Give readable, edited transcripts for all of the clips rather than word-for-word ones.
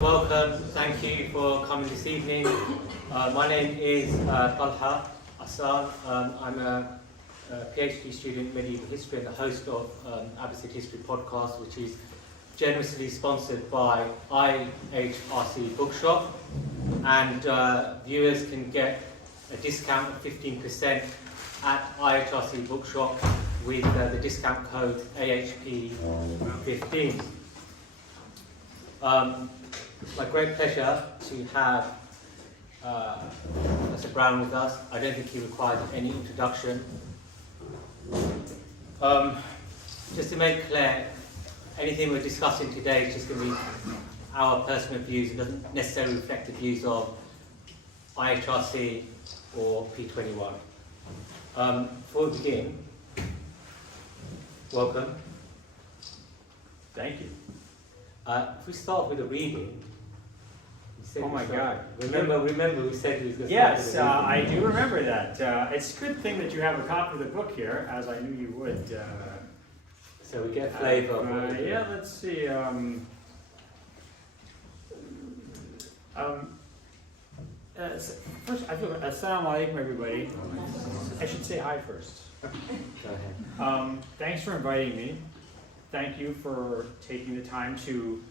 Welcome, thank you for coming this evening. My name is Talha Hassan. I'm a PhD student in medieval history and the host of Abbasid History Podcast, which is generously sponsored by IHRC Bookshop. And viewers can get a discount of 15% at IHRC Bookshop with the discount code AHP15. It's my great pleasure to have Professor Brown with us. I don't think he requires any introduction. Just to make clear, anything we're discussing today is just going to be our personal views. It doesn't necessarily reflect the views of IHRC or P21. Before we begin, welcome. Thank you. If we start with a reading. Oh my God! Remember we said we was going to Yes, start with a reading. I do remember that. It's a good thing that you have a copy of the book here, as I knew you would. So we get a flavour of what we're doing. Yeah, let's see. First, I feel Assalamu alaikum, everybody. I should say hi first. Go ahead. Thanks for inviting me. Thank you for taking the time to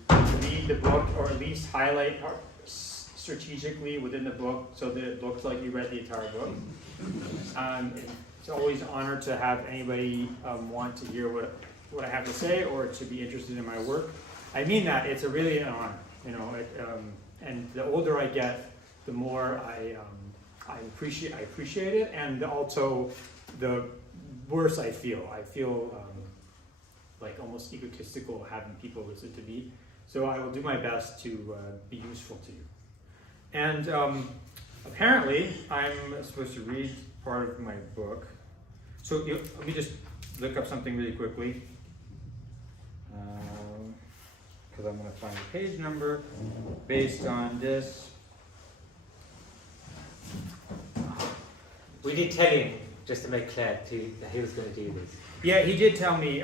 read the book, or at least highlight strategically within the book so that it looks like you read the entire book. It's always an honor to have anybody want to hear what I have to say or to be interested in my work. I mean that, it's really an honor, you know. And the older I get, the more I appreciate it, and also the worse I feel. I feel like almost egotistical having people listen to me. So I will do my best to be useful to you. And apparently, I'm supposed to read part of my book. So let me just look up something really quickly. Because I'm going to find a page number based on this. We did tell him, just to make clear, that he was going to do this. Yeah, he did tell me,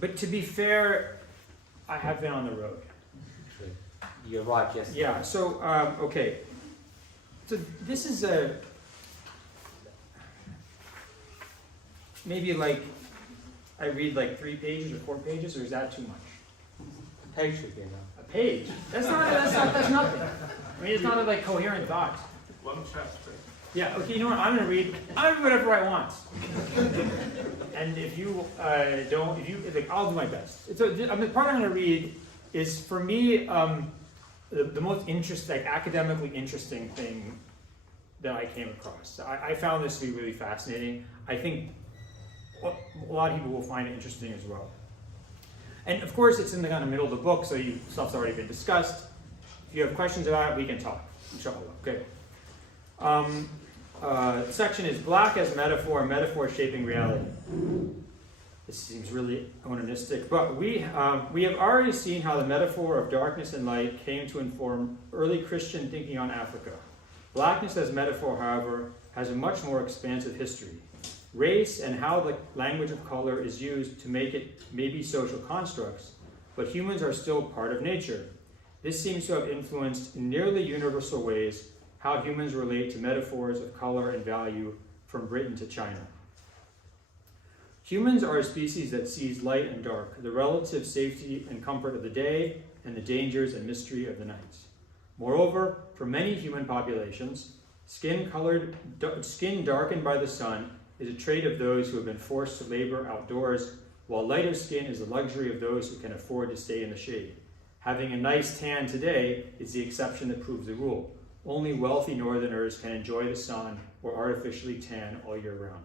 but to be fair, I have been on the road. True. You arrived yesterday. Yeah, so, okay. So this is maybe like, I read like 3 pages or 4 pages, or is that too much? A page should be enough. A page? That's nothing. I mean, it's not a like coherent thought. One chapter. Yeah, okay, you know what, I'm gonna read whatever I want. And if you I'll do my best. So the part I'm gonna read is, for me, the most interesting, like academically interesting thing that I came across. I found this to be really fascinating. I think a lot of people will find it interesting as well. And of course, it's in the kind of middle of the book, so stuff's already been discussed. If you have questions about it, we can talk, inshallah, okay? Section is Black as Metaphor, Metaphor Shaping Reality. This seems really onanistic, but we have already seen how the metaphor of darkness and light came to inform early Christian thinking on Africa. Blackness as metaphor, however, has a much more expansive history. Race and how the language of color is used to make it maybe social constructs, but humans are still part of nature. This seems to have influenced in nearly universal ways how humans relate to metaphors of color and value from Britain to China. Humans are a species that sees light and dark, the relative safety and comfort of the day, and the dangers and mystery of the night. Moreover, for many human populations, skin darkened by the sun is a trait of those who have been forced to labor outdoors, while lighter skin is the luxury of those who can afford to stay in the shade. Having a nice tan today is the exception that proves the rule. Only wealthy northerners can enjoy the sun or artificially tan all year round.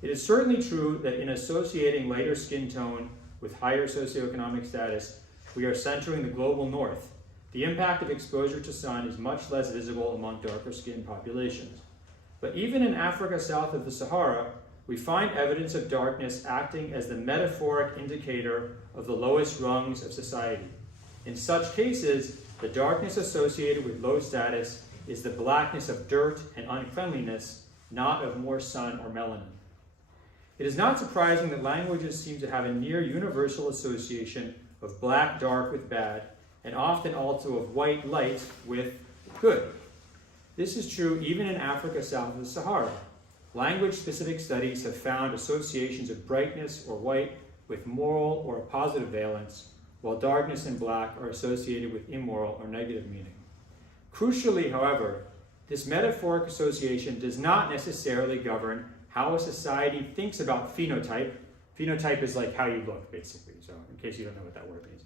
It is certainly true that in associating lighter skin tone with higher socioeconomic status, we are centering the global north. The impact of exposure to sun is much less visible among darker skinned populations. But even in Africa south of the Sahara, we find evidence of darkness acting as the metaphoric indicator of the lowest rungs of society. In such cases, the darkness associated with low status is the blackness of dirt and uncleanliness, not of more sun or melanin. It is not surprising that languages seem to have a near universal association of black dark with bad, and often also of white light with good. This is true even in Africa south of the Sahara. Language-specific studies have found associations of brightness or white with moral or a positive valence, while darkness and black are associated with immoral or negative meaning. Crucially, however, this metaphoric association does not necessarily govern how a society thinks about phenotype. Phenotype is like how you look, basically, so in case you don't know what that word means.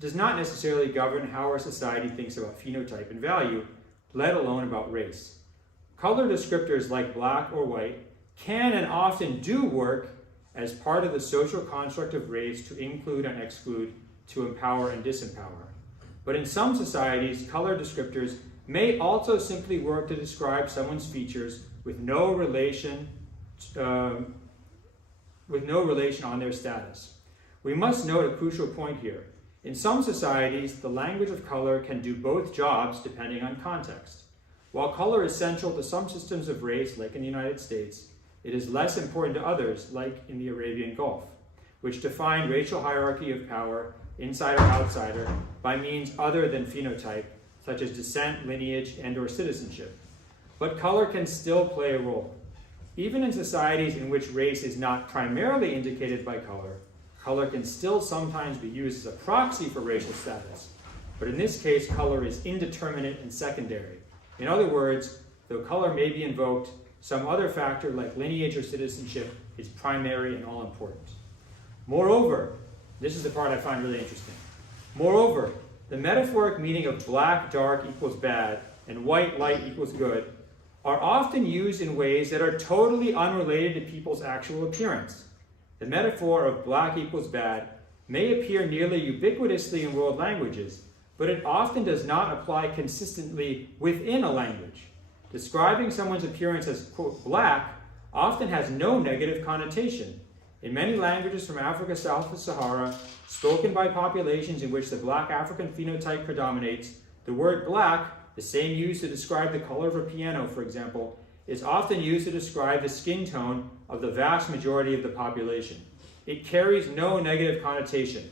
Does not necessarily govern how our society thinks about phenotype and value, let alone about race. Color descriptors like black or white can and often do work as part of the social construct of race to include and exclude, to empower and disempower. But in some societies, color descriptors may also simply work to describe someone's features with no relation on their status. We must note a crucial point here. In some societies, the language of color can do both jobs depending on context. While color is central to some systems of race, like in the United States, it is less important to others, like in the Arabian Gulf, which define racial hierarchy of power, insider, outsider, by means other than phenotype, such as descent, lineage, and/or citizenship. But color can still play a role. Even in societies in which race is not primarily indicated by color, color can still sometimes be used as a proxy for racial status. But in this case, color is indeterminate and secondary. In other words, though color may be invoked, some other factor like lineage or citizenship is primary and all important. Moreover, this is the part I find really interesting. Moreover, the metaphoric meaning of black dark equals bad and white light equals good are often used in ways that are totally unrelated to people's actual appearance. The metaphor of black equals bad may appear nearly ubiquitously in world languages, but it often does not apply consistently within a language. Describing someone's appearance as, quote, black often has no negative connotation. In many languages from Africa south of the Sahara, spoken by populations in which the black African phenotype predominates, the word black, the same used to describe the color of a piano, for example, is often used to describe the skin tone of the vast majority of the population. It carries no negative connotation.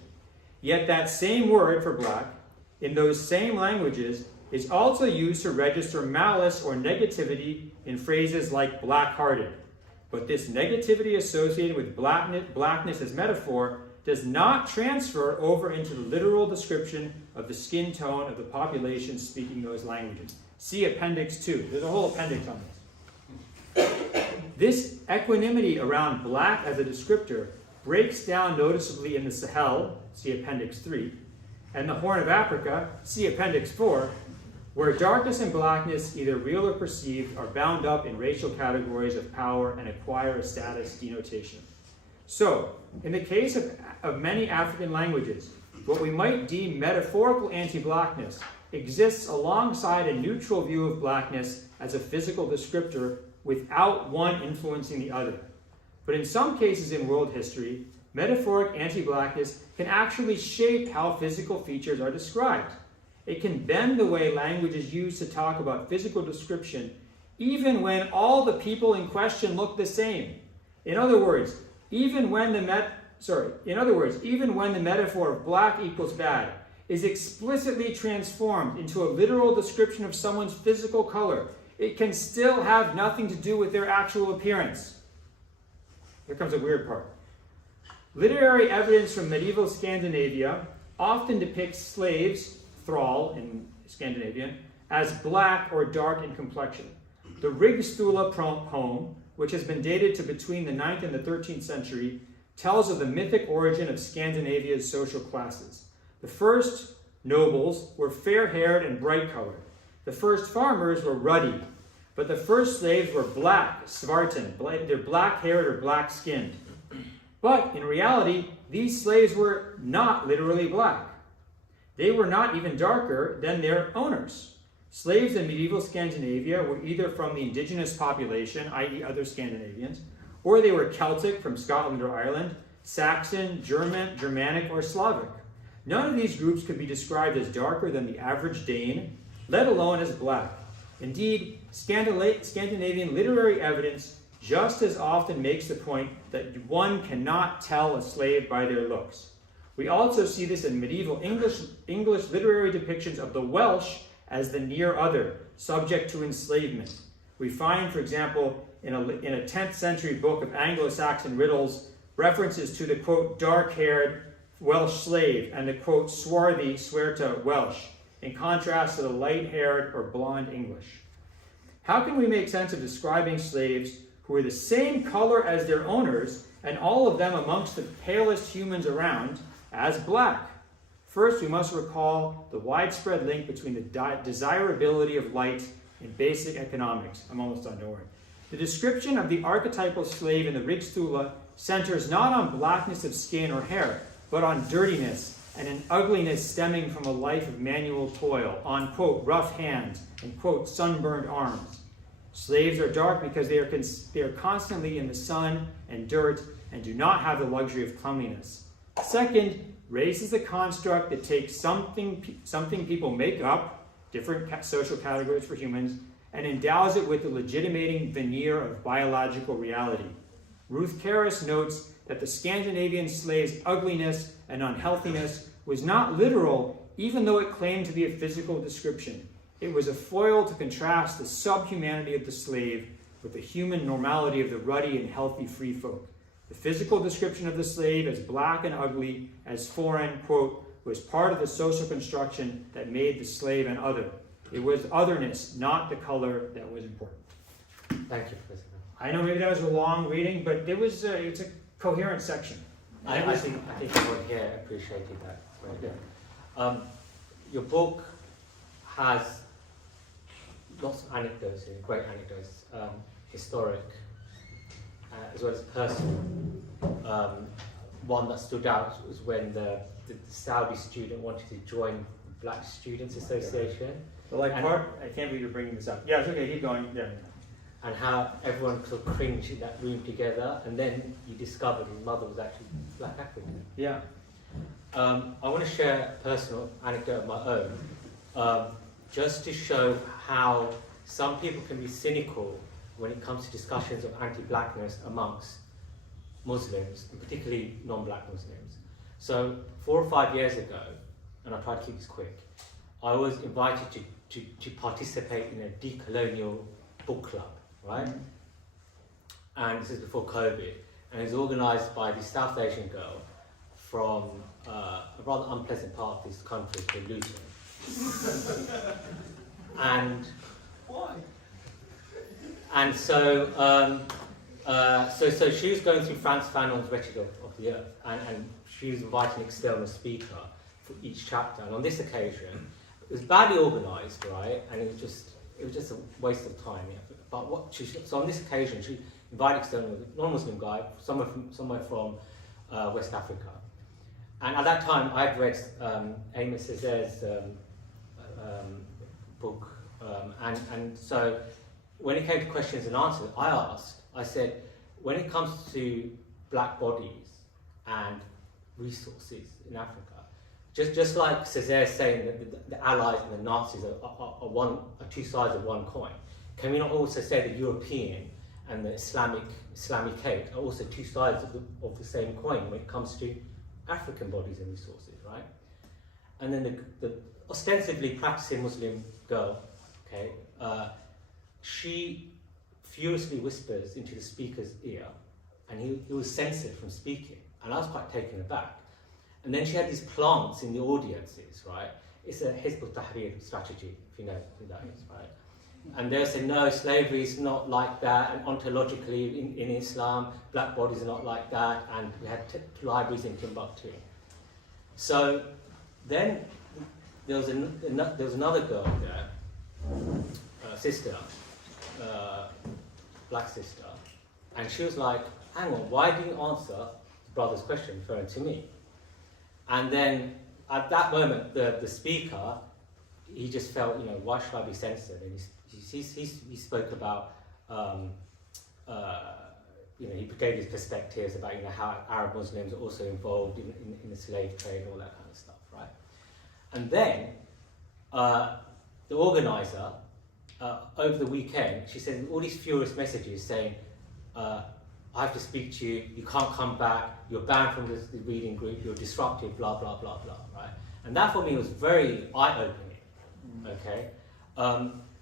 Yet that same word for black, in those same languages, is also used to register malice or negativity in phrases like black-hearted. But this negativity associated with blackness as metaphor does not transfer over into the literal description of the skin tone of the population speaking those languages. See Appendix 2. There's a whole appendix on this. This equanimity around black as a descriptor breaks down noticeably in the Sahel, see Appendix 3, and the Horn of Africa, see Appendix 4, where darkness and blackness, either real or perceived, are bound up in racial categories of power and acquire a status denotation. So, in the case of many African languages, what we might deem metaphorical anti-blackness exists alongside a neutral view of blackness as a physical descriptor without one influencing the other. But in some cases in world history, metaphoric anti-blackness can actually shape how physical features are described. It can bend the way language is used to talk about physical description, even when all the people in question look the same. In other words, even when the metaphor of black equals bad is explicitly transformed into a literal description of someone's physical color, it can still have nothing to do with their actual appearance. Here comes a weird part. Literary evidence from medieval Scandinavia often depicts slaves, thrall in Scandinavian, as black or dark in complexion. The Rigstula poem, which has been dated to between the 9th and the 13th century, tells of the mythic origin of Scandinavia's social classes. The first nobles were fair-haired and bright-colored. The first farmers were ruddy, but the first slaves were black, svarten, either black-haired or black-skinned. But in reality, these slaves were not literally black. They were not even darker than their owners. Slaves in medieval Scandinavia were either from the indigenous population, i.e. other Scandinavians, or they were Celtic from Scotland or Ireland, Saxon, German, Germanic, or Slavic. None of these groups could be described as darker than the average Dane, let alone as black. Indeed, Scandinavian literary evidence just as often makes the point that one cannot tell a slave by their looks. We also see this in medieval English literary depictions of the Welsh as the near other, subject to enslavement. We find, for example, in a 10th century book of Anglo-Saxon riddles, references to the, quote, dark-haired Welsh slave and the, quote, swarthy Swerta Welsh, in contrast to the light-haired or blonde English. How can we make sense of describing slaves who were the same color as their owners, and all of them amongst the palest humans around, as black? First, we must recall the widespread link between the desirability of light and basic economics. I'm almost done, don't worry. The description of the archetypal slave in the Rigstula centers not on blackness of skin or hair, but on dirtiness and an ugliness stemming from a life of manual toil, on, quote, rough hands and, quote, sunburned arms. Slaves are dark because they are constantly in the sun and dirt and do not have the luxury of cleanliness. Second, race is a construct that takes something people make up, different social categories for humans, and endows it with the legitimating veneer of biological reality. Ruth Karras notes that the Scandinavian slave's ugliness and unhealthiness was not literal, even though it claimed to be a physical description. It was a foil to contrast the subhumanity of the slave with the human normality of the ruddy and healthy free folk. The physical description of the slave as black and ugly, as foreign, quote, was part of the social construction that made the slave an other. It was otherness, not the color, that was important. Thank you, Professor. I know maybe that was a long reading, but it's a coherent section. I think everyone here appreciated that. Okay. Your book has lots of anecdotes, great anecdotes, historic, as well as personal. One that stood out was when the Saudi student wanted to join the Black Students Association. But I can't believe you're bringing this up. Yeah, it's okay, keep going. Yeah. And how everyone sort of cringed in that room together, and then you discovered his mother was actually Black African. Yeah. I want to share a personal anecdote of my own, just to show how some people can be cynical when it comes to discussions of anti-blackness amongst Muslims, and particularly non-black Muslims. So 4 or 5 years ago, and I'll try to keep this quick, I was invited to participate in a decolonial book club, right? And this is before COVID, and it was organised by this South Asian girl from a rather unpleasant part of this country called Euston. And why? And so she was going through Frantz Fanon's Wretched of the Earth, and she was inviting an external speaker for each chapter. And on this occasion, it was badly organised, right? And it was just a waste of time. Yeah. But so on this occasion, she invited external non-Muslim guy, somewhere from West Africa. And at that time, I'd read Amos Cezaire's book, and so when it came to questions and answers, I said, when it comes to black bodies and resources in Africa, just like Cesaire saying that the Allies and the Nazis are two sides of one coin, can we not also say the European and the Islamic hate are also two sides of the same coin when it comes to African bodies and resources, right? And then the ostensibly practicing Muslim girl, okay, she furiously whispers into the speaker's ear, and he was censored from speaking, and I was quite taken aback. And then she had these plants in the audiences, right? It's a Hizb ut-Tahrir strategy, if you know who that is, right? And they'll say, no, slavery is not like that, and ontologically in Islam, black bodies are not like that, and we had libraries in Timbuktu. So then there was another girl there, sister, black sister, and she was like, hang on, why didn't you answer the brother's question referring to me? And then at that moment, the speaker, he just felt, why should I be censored? And he spoke about, he gave his perspectives about, how Arab Muslims are also involved in the slave trade and all that kind of stuff, right? And then the organizer, over the weekend, she sent all these furious messages saying, I have to speak to you, you can't come back, you're banned from the reading group, you're disruptive, blah, blah, blah, blah, right? And that for me was very eye-opening, okay?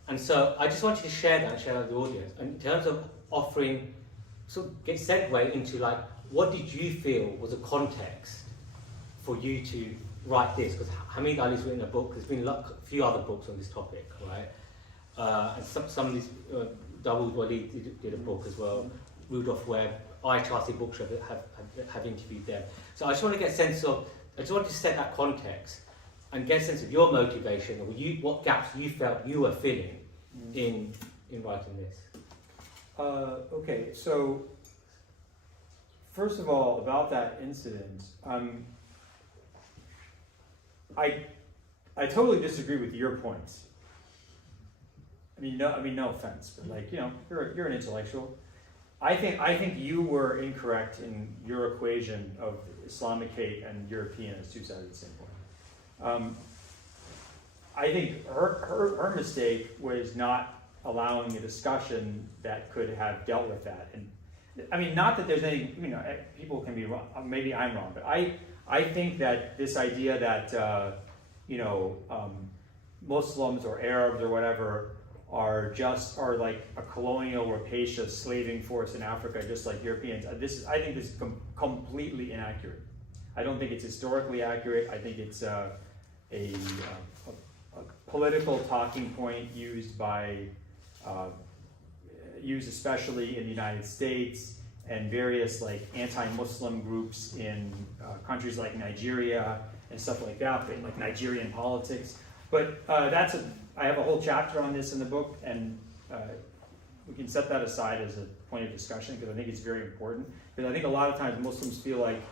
And so I just wanted to share that with the audience. And in terms of offering, sort of get segue into like, what did you feel was a context for you to write this? Because Hamid Ali's written a book, there's been a few other books on this topic, right? And some of these, Dawood Walid did a book as well. Rudolph Webb, IHRC Bookshop have interviewed them. So I just want to get a sense of, I just want to set that context and get a sense of your motivation, or what gaps you felt you were filling in writing this. Okay, so first of all, about that incident, I totally disagree with your points. I mean, no offense, but like, you know, you're an intellectual. I think you were incorrect in your equation of Islamic hate and European as two sides of the same coin. I think her mistake was not allowing a discussion that could have dealt with that. And I mean, not that there's any, you know, people can be wrong. Maybe I'm wrong, but I think that this idea that Muslims or Arabs or whatever are like a colonial rapacious slaving force in Africa, just like Europeans. I think this is completely inaccurate. I don't think it's historically accurate. I think it's a political talking point used especially in the United States and various like anti-Muslim groups in countries like Nigeria and stuff like that, in like Nigerian politics. But I have a whole chapter on this in the book, and we can set that aside as a point of discussion because I think it's very important. Because I think a lot of times Muslims feel like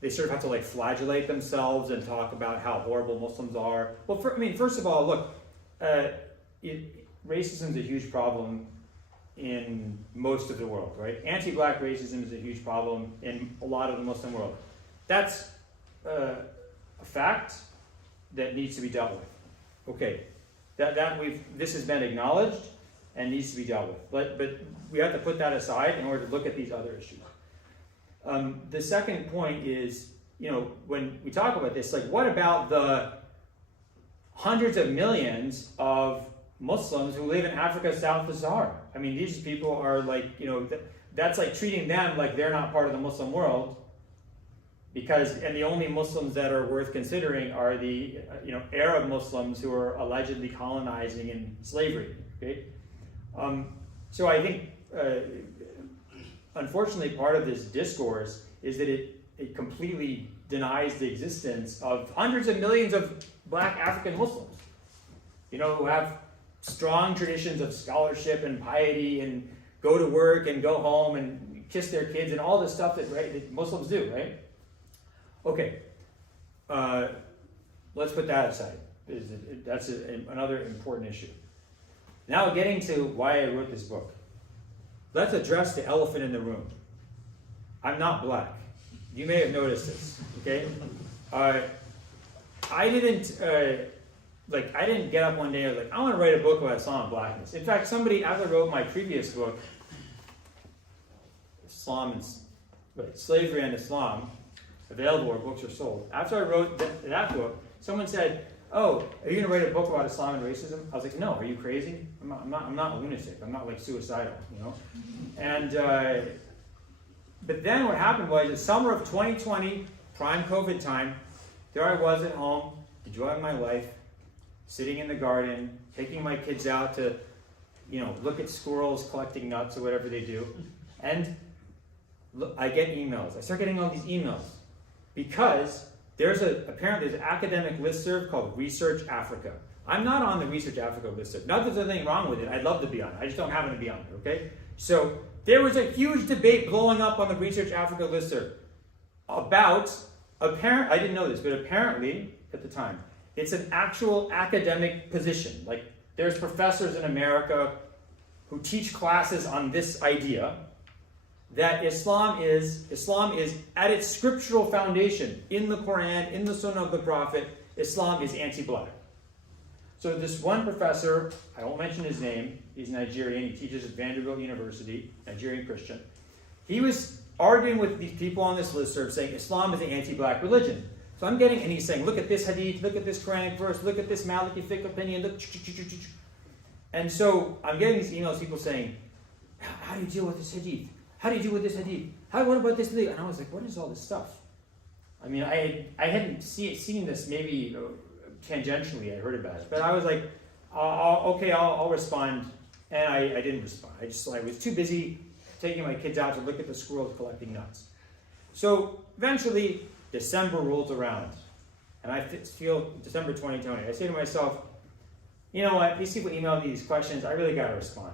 they sort of have to like flagellate themselves and talk about how horrible Muslims are. Well, first of all, look, racism is a huge problem in most of the world, right? Anti-black racism is a huge problem in a lot of the Muslim world. That's a fact that needs to be dealt with. Okay, this has been acknowledged and needs to be dealt with. But we have to put that aside in order to look at these other issues. The second point is, you know, when we talk about this, like, what about the hundreds of millions of Muslims who live in Africa south of Sahara? I mean, these people are like, you know, that's like treating them like they're not part of the Muslim world. And the only Muslims that are worth considering are the Arab Muslims who are allegedly colonizing in slavery. Okay, so I think unfortunately part of this discourse is that it completely denies the existence of hundreds of millions of Black African Muslims, you know, who have strong traditions of scholarship and piety and go to work and go home and kiss their kids and all this stuff that Muslims do, right? Okay, let's put that aside. That's another important issue. Now getting to why I wrote this book. Let's address the elephant in the room. I'm not Black. You may have noticed this, okay? I didn't get up one day and was like, I want to write a book about Islam and Blackness. In fact, somebody, after I wrote my previous book, Slavery and Islam, available where books are sold. After I wrote that book, someone said, "Oh, are you going to write a book about Islam and racism?" I was like, "No, are you crazy? I'm not a lunatic. I'm not like suicidal, you know." And but then what happened was, the summer of 2020, prime COVID time, there I was at home, enjoying my life, sitting in the garden, taking my kids out to, you know, look at squirrels collecting nuts or whatever they do, and I get emails. I start getting all these emails. Because apparently there's an academic listserv called Research Africa. I'm not on the Research Africa listserv. Not that there's anything wrong with it. I'd love to be on it. I just don't happen to be on it, okay? So there was a huge debate blowing up on the Research Africa listserv about, I didn't know this, but apparently, at the time, it's an actual academic position. Like, there's professors in America who teach classes on this idea, that Islam is at its scriptural foundation, in the Quran, in the Sunnah of the Prophet, Islam is anti-Black. So this one professor, I won't mention his name, he's Nigerian, he teaches at Vanderbilt University, Nigerian Christian. he was arguing with these people on this listserv saying Islam is an anti-black religion. So I'm getting, and he's saying, look at this hadith, look at this Quranic verse, look at this Maliki fiqh opinion, look, and so I'm getting these emails, people saying, how do you deal with this hadith? How do you deal with this hadith? What about this hadith? And I was like, what is all this stuff? I mean, I hadn't seen this, maybe tangentially I heard about it, but I was like, I'll respond, and I didn't respond. I was too busy taking my kids out to look at the squirrels collecting nuts. So eventually, December rolls around, and I feel December 2020. I say to myself, you know what? These people email me these questions. I really got to respond.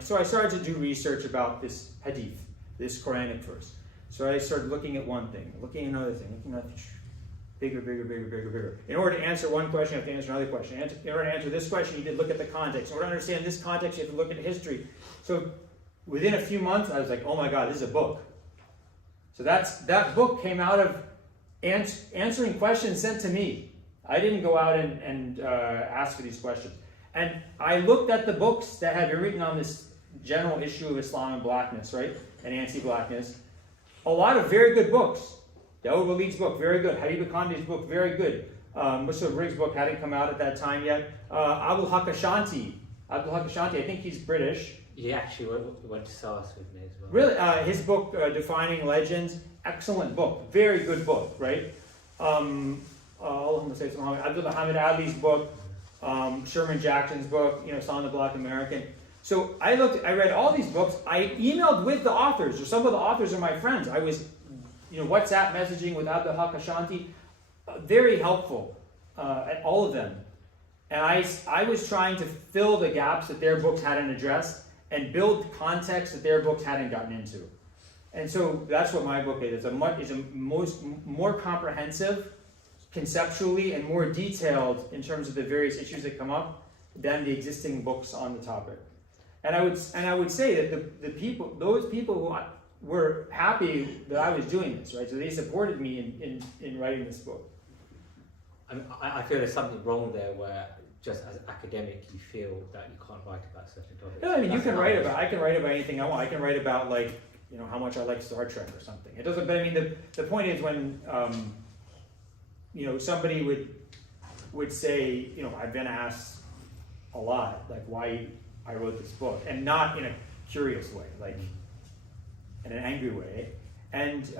So I started to do research about this hadith, this Quranic verse. So I started looking at one thing, looking at another thing, looking at bigger. In order to answer one question, you have to answer another question. In order to answer this question, you did look at the context. In order to understand this context, you have to look at history. So within a few months, I was like, oh my God, this is a book. So that book came out of answering questions sent to me. I didn't go out and ask for these questions. And I looked at the books that had been written on this general issue of Islam and blackness, right? And anti-blackness. A lot of very good books. Dawood Walid's book, very good. Habib Kandi's book, very good. Musa Briggs' book hadn't come out at that time yet. Abdul Haq Ashanti, I think he's British. He actually went to SARS with me as well. Really? His book, Defining Legends, excellent book. Very good book, right? Abdul Hamid Ali's book, Sherman Jackson's book, Islam the Black American. So I read all these books. I emailed with the authors, or some of the authors are my friends. I was, WhatsApp messaging with Abdul Haq Ashanti. Very helpful, at all of them. And I was trying to fill the gaps that their books hadn't addressed and build context that their books hadn't gotten into. And so that's what my book is. It's more comprehensive conceptually and more detailed in terms of the various issues that come up than the existing books on the topic. And I would say that those people who were happy that I was doing this, right? So they supported me in writing this book. I feel there's something wrong there where just as an academic you feel that you can't write about certain topics. No, I mean I can write about anything I want. I can write about how much I like Star Trek or something. It doesn't. But I mean the point is when somebody would say, I've been asked a lot why I wrote this book, and not in a curious way, in an angry way. And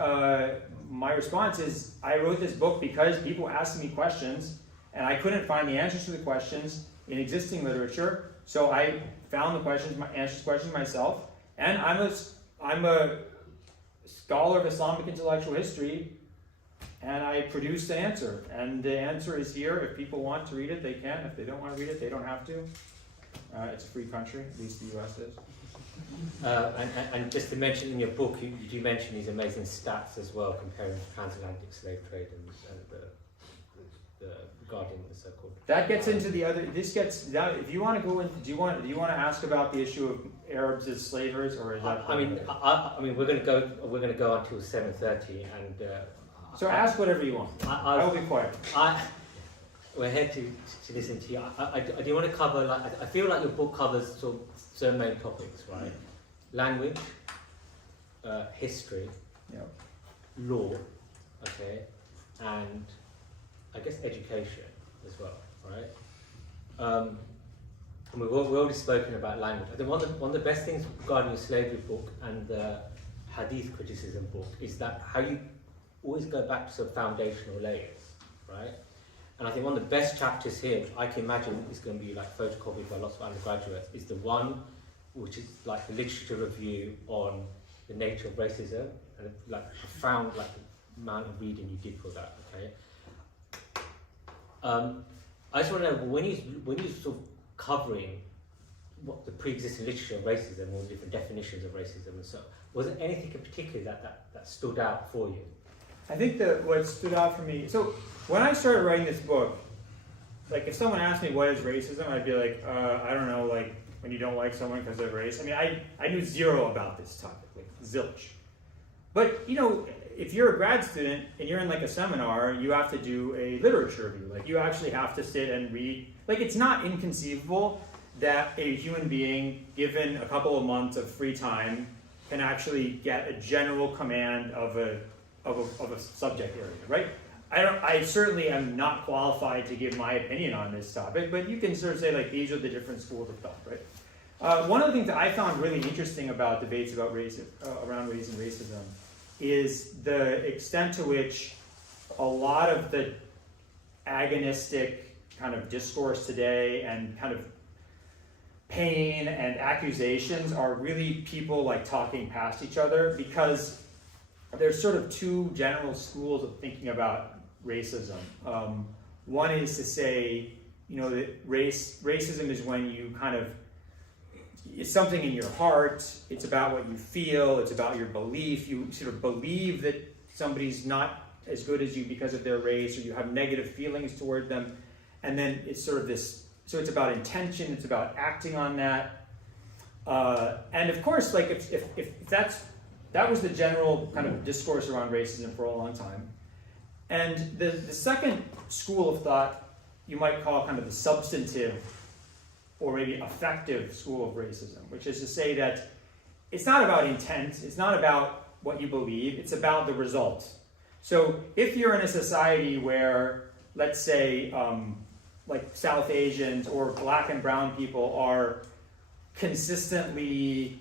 my response is, I wrote this book because people asked me questions, and I couldn't find the answers to the questions in existing literature. So I found answers to questions myself, and I'm a scholar of Islamic intellectual history, and I produced an answer. And the answer is here. If people want to read it, they can. If they don't want to read it, they don't have to. It's a free country, at least the US is. And just to mention in your book, you do mention these amazing stats as well, comparing the transatlantic slave trade and the regarding the so-called. That gets into the other. If you want to go into, do you want to ask about the issue of Arabs as slavers, or is that? I mean, we're going to go until 7:30, and. So ask whatever you want. I will be quiet. We're here to listen to you. I do want to cover, I feel like your book covers so many topics, right? Language, history, law, okay, and I guess education as well, right? And we've already spoken about language. I think one of the best things regarding your slavery book and the hadith criticism book is that how you always go back to some foundational layers, right? And I think one of the best chapters here, which I can imagine is going to be photocopied by lots of undergraduates, is the one which is the literature review on the nature of racism, and profound amount of reading you did for that. Okay. I just want to know when you sort of covering what the pre-existing literature of racism, all the different definitions of racism, and so was there anything in particular that stood out for you? I think that what stood out for me, so when I started writing this book, if someone asked me what is racism, I'd be like, I don't know, when you don't like someone because of race. I mean, I knew zero about this topic, zilch. But, if you're a grad student and you're in a seminar, you have to do a literature review. You actually have to sit and read. It's not inconceivable that a human being, given a couple of months of free time, can actually get a general command of a subject area, right? I certainly am not qualified to give my opinion on this topic, but you can sort of say like these are the different schools of thought, right? One of the things that I found really interesting about debates about race, around race and racism, is the extent to which a lot of the agonistic kind of discourse today and kind of pain and accusations are really people like talking past each other, because there's sort of two general schools of thinking about racism. One is to say, that racism is when you kind of, it's something in your heart, it's about what you feel, it's about your belief, you sort of believe that somebody's not as good as you because of their race, or you have negative feelings toward them, and then it's sort of this, so it's about intention, it's about acting on that, and of course, like if that was the general kind of discourse around racism for a long time. And the second school of thought you might call kind of the substantive or maybe effective school of racism, which is to say that it's not about intent, it's not about what you believe, it's about the result. So if you're in a society where, let's say, like South Asians or black and brown people are consistently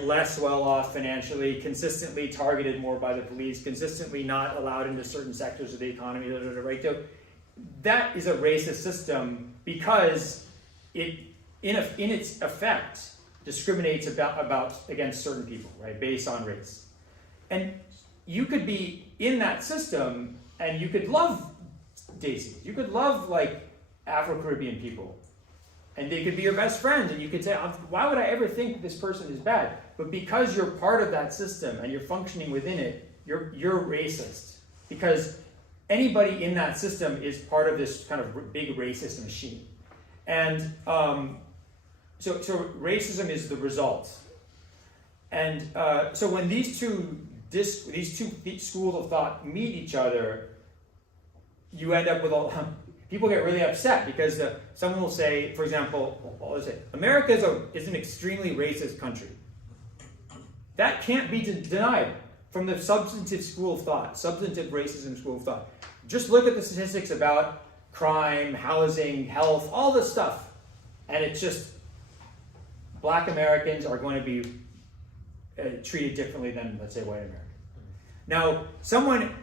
less well-off financially, consistently targeted more by the police, consistently not allowed into certain sectors of the economy, right? So that is a racist system because it, in its effect, discriminates against certain people, right, based on race. And you could be in that system and you could love Daisy. You could love like Afro-Caribbean people. And they could be your best friends, and you could say, why would I ever think this person is bad? But because you're part of that system and you're functioning within it, you're racist. Because anybody in that system is part of this kind of big racist machine. And so racism is the result. And so when these two schools of thought meet each other, you end up with people get really upset because someone will say, for example, America is an extremely racist country. That can't be denied from the substantive school of thought, substantive racism school of thought. Just look at the statistics about crime, housing, health, all this stuff. And it's just, black Americans are going to be treated differently than, let's say, white Americans. Now, someone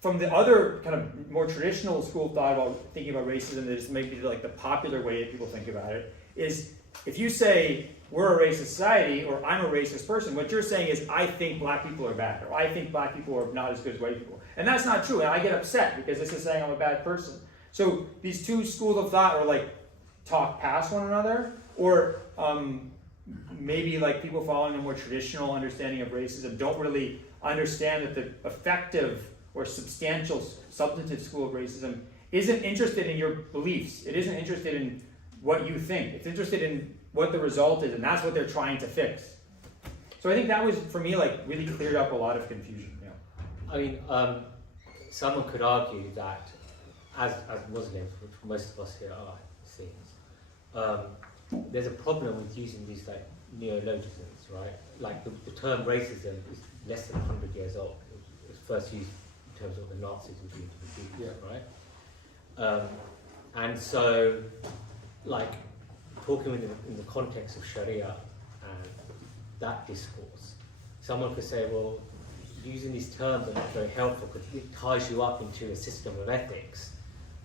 from the other kind of more traditional school of thought about thinking about racism, that is maybe like the popular way that people think about it, is if you say, we're a racist society, or I'm a racist person, what you're saying is, I think black people are bad, or I think black people are not as good as white people. And that's not true, and I get upset because this is saying I'm a bad person. So these two schools of thought are like, talk past one another, or maybe like people following a more traditional understanding of racism don't really understand that the effective or substantial substantive school of racism isn't interested in your beliefs. It isn't interested in what you think. It's interested in what the result is, and that's what they're trying to fix. So I think that was, for me, like really cleared up a lot of confusion. Yeah. I mean, someone could argue that as Muslims, which most of us here are, it seems, there's a problem with using these like neologisms, right? Like the term racism is less than 100 years old. It was first used in terms of the Nazis were doing to the Jews, right? And so, like, talking in the context of Sharia and that discourse, someone could say, well, using these terms are not very helpful because it ties you up into a system of ethics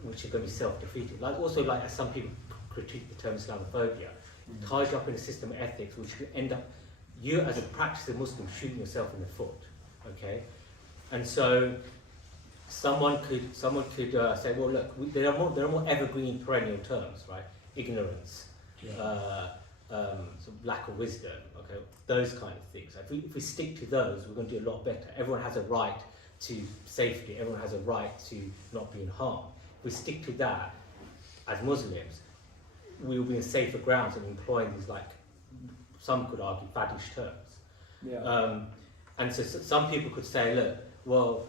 which are going to be self-defeating. Like, also, like, as some people critique the term Islamophobia, it ties you up in a system of ethics which could end up, you as a practicing Muslim shooting yourself in the foot, okay? And so someone could say, well, look, there are more evergreen perennial terms, right? Ignorance, some lack of wisdom, okay? Those kind of things. If we stick to those, we're going to do a lot better. Everyone has a right to safety. Everyone has a right to not be in harm. If we stick to that, as Muslims, we will be in safer grounds and employing these, like, some could argue, faddish terms. Yeah. And so some people could say, look, well,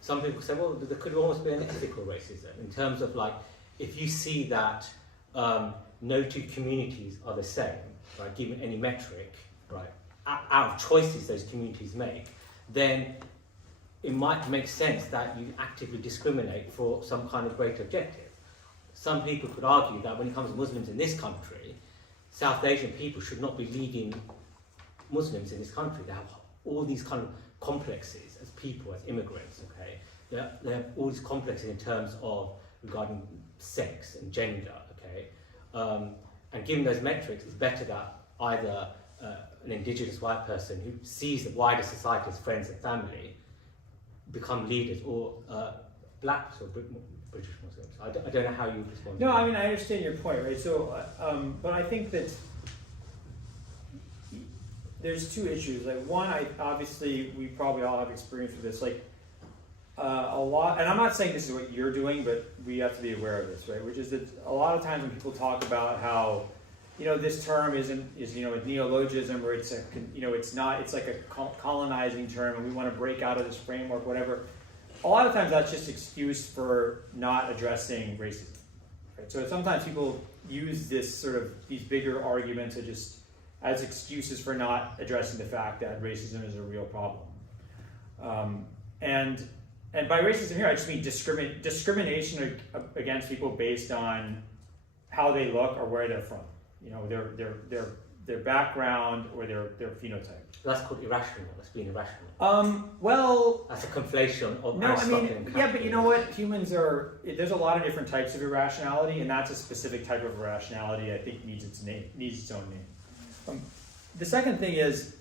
some people could say, well, there could almost be an ethical racism in terms of, like, if you see that no two communities are the same, right, given any metric, right, out of choices those communities make, then it might make sense that you actively discriminate for some kind of greater objective. Some people could argue that when it comes to Muslims in this country, South Asian people should not be leading Muslims in this country. They have all these kind of complexes as people, as immigrants, okay? They have all these complexes in terms of regarding sex and gender, okay? And given those metrics, it's better that either an indigenous white person who sees the wider society as friends and family become leaders, or blacks or British Muslims. I don't know how you respond. No, I mean, I understand your point, right? So, but I think that there's two issues. Like one, obviously we probably all have experience with this. Like a lot, and I'm not saying this is what you're doing, but we have to be aware of this, right? Which is that a lot of times when people talk about how, this term is a neologism, or it's like a colonizing term, and we want to break out of this framework, whatever. A lot of times that's just excuse for not addressing racism. Right? So sometimes people use these bigger arguments as excuses for not addressing the fact that racism is a real problem. And by racism here, I just mean discrimination against people based on how they look or where they're from. Their background or their phenotype. That's called irrational. That's being irrational. Well, that's a conflation of no, I mean, and yeah, but you know what? Humans there's a lot of different types of irrationality, and that's a specific type of irrationality I think needs its own name. The second thing is,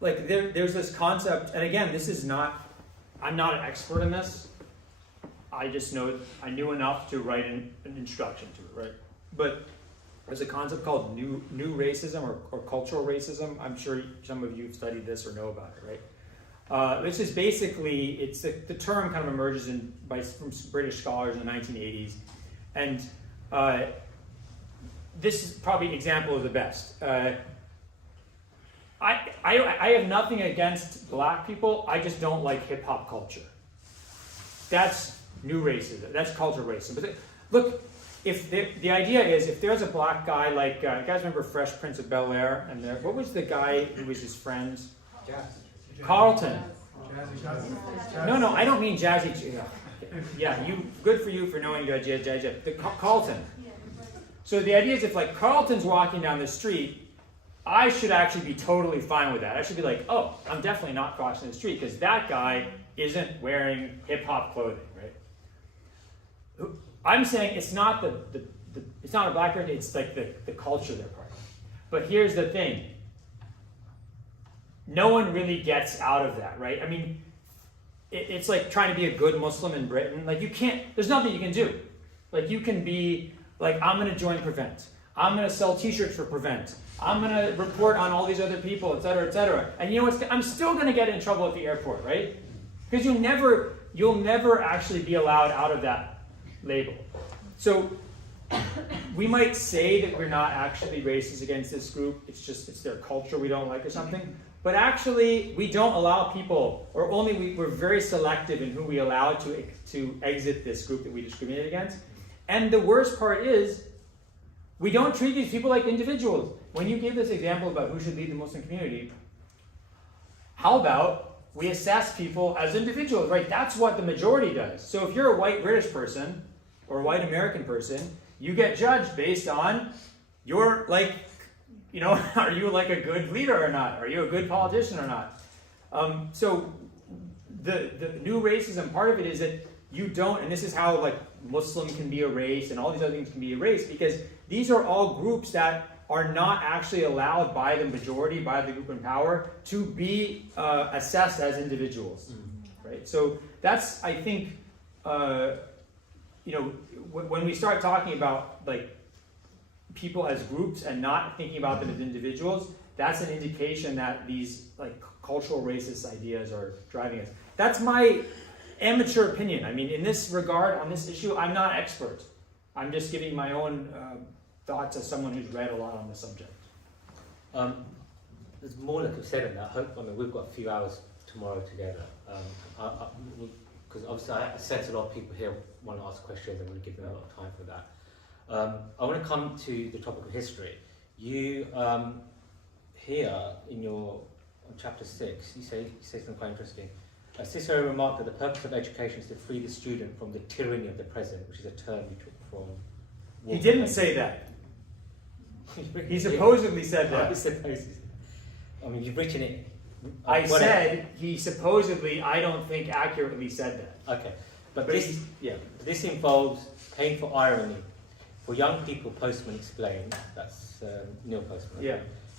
like, there's this concept, and again, I'm not an expert in this. I just know I knew enough to write an introduction to it, right? But there's a concept called new racism or cultural racism. I'm sure some of you have studied this or know about it, right? Which is basically, the term kind of emerges from British scholars in the 1980s. And this is probably an example of the best. I have nothing against black people, I just don't like hip hop culture. That's new racism, that's cultural racism. But look, if the idea is, if there's a black guy, like, you guys remember Fresh Prince of Bel-Air? And what was the guy who was his friend? Carlton. No, I don't mean Jazzy. Yeah, good for you for knowing Carlton. So the idea is, if like Carlton's walking down the street, I should actually be totally fine with that. I should be like, oh, I'm definitely not crossing the street because that guy isn't wearing hip-hop clothing, right? I'm saying it's not it's not a black person, it's like the culture they're part of. But here's the thing. No one really gets out of that, right? I mean, it's like trying to be a good Muslim in Britain. Like, there's nothing you can do. Like, you can be like, I'm going to join Prevent. I'm going to sell t-shirts for Prevent. I'm going to report on all these other people, et cetera, et cetera. And you know what? I'm still going to get in trouble at the airport, right? Because you'll never actually be allowed out of that label. So we might say that we're not actually racist against this group. It's their culture we don't like or something. But actually, we don't allow people, or we're very selective in who we allow to exit this group that we discriminate against. And the worst part is, we don't treat these people like individuals. When you gave this example about who should lead the Muslim community, how about we assess people as individuals, right? That's what the majority does. So if you're a white British person or a white American person, you get judged based on your, like, are you like a good leader or not? Are you a good politician or not? So the new racism part of it is that you don't, and this is how like Muslim can be erased and all these other things can be erased, because these are all groups that are not actually allowed by the majority, by the group in power, to be assessed as individuals, right? So that's, I think, when we start talking about like people as groups and not thinking about them as individuals, that's an indication that these like cultural racist ideas are driving us. That's my amateur opinion. I mean, in this regard, on this issue, I'm not expert. I'm just giving my own thoughts as someone who's read a lot on the subject. There's more that could be said on that. I mean, we've got a few hours tomorrow together. because obviously I sense a lot of people here want to ask questions, and we'll give them a lot of time for that. I want to come to the topic of history. You, here in your on chapter 6, you say something quite interesting. Cicero remarked that the purpose of education is to free the student from the tyranny of the present, which is a term you took from... He didn't say that. He supposedly said that. I mean, you've written it. I said he supposedly, I don't think accurately said that. Okay, but this involves painful irony. For young people, Postman explained, that's Neil Postman. Yeah.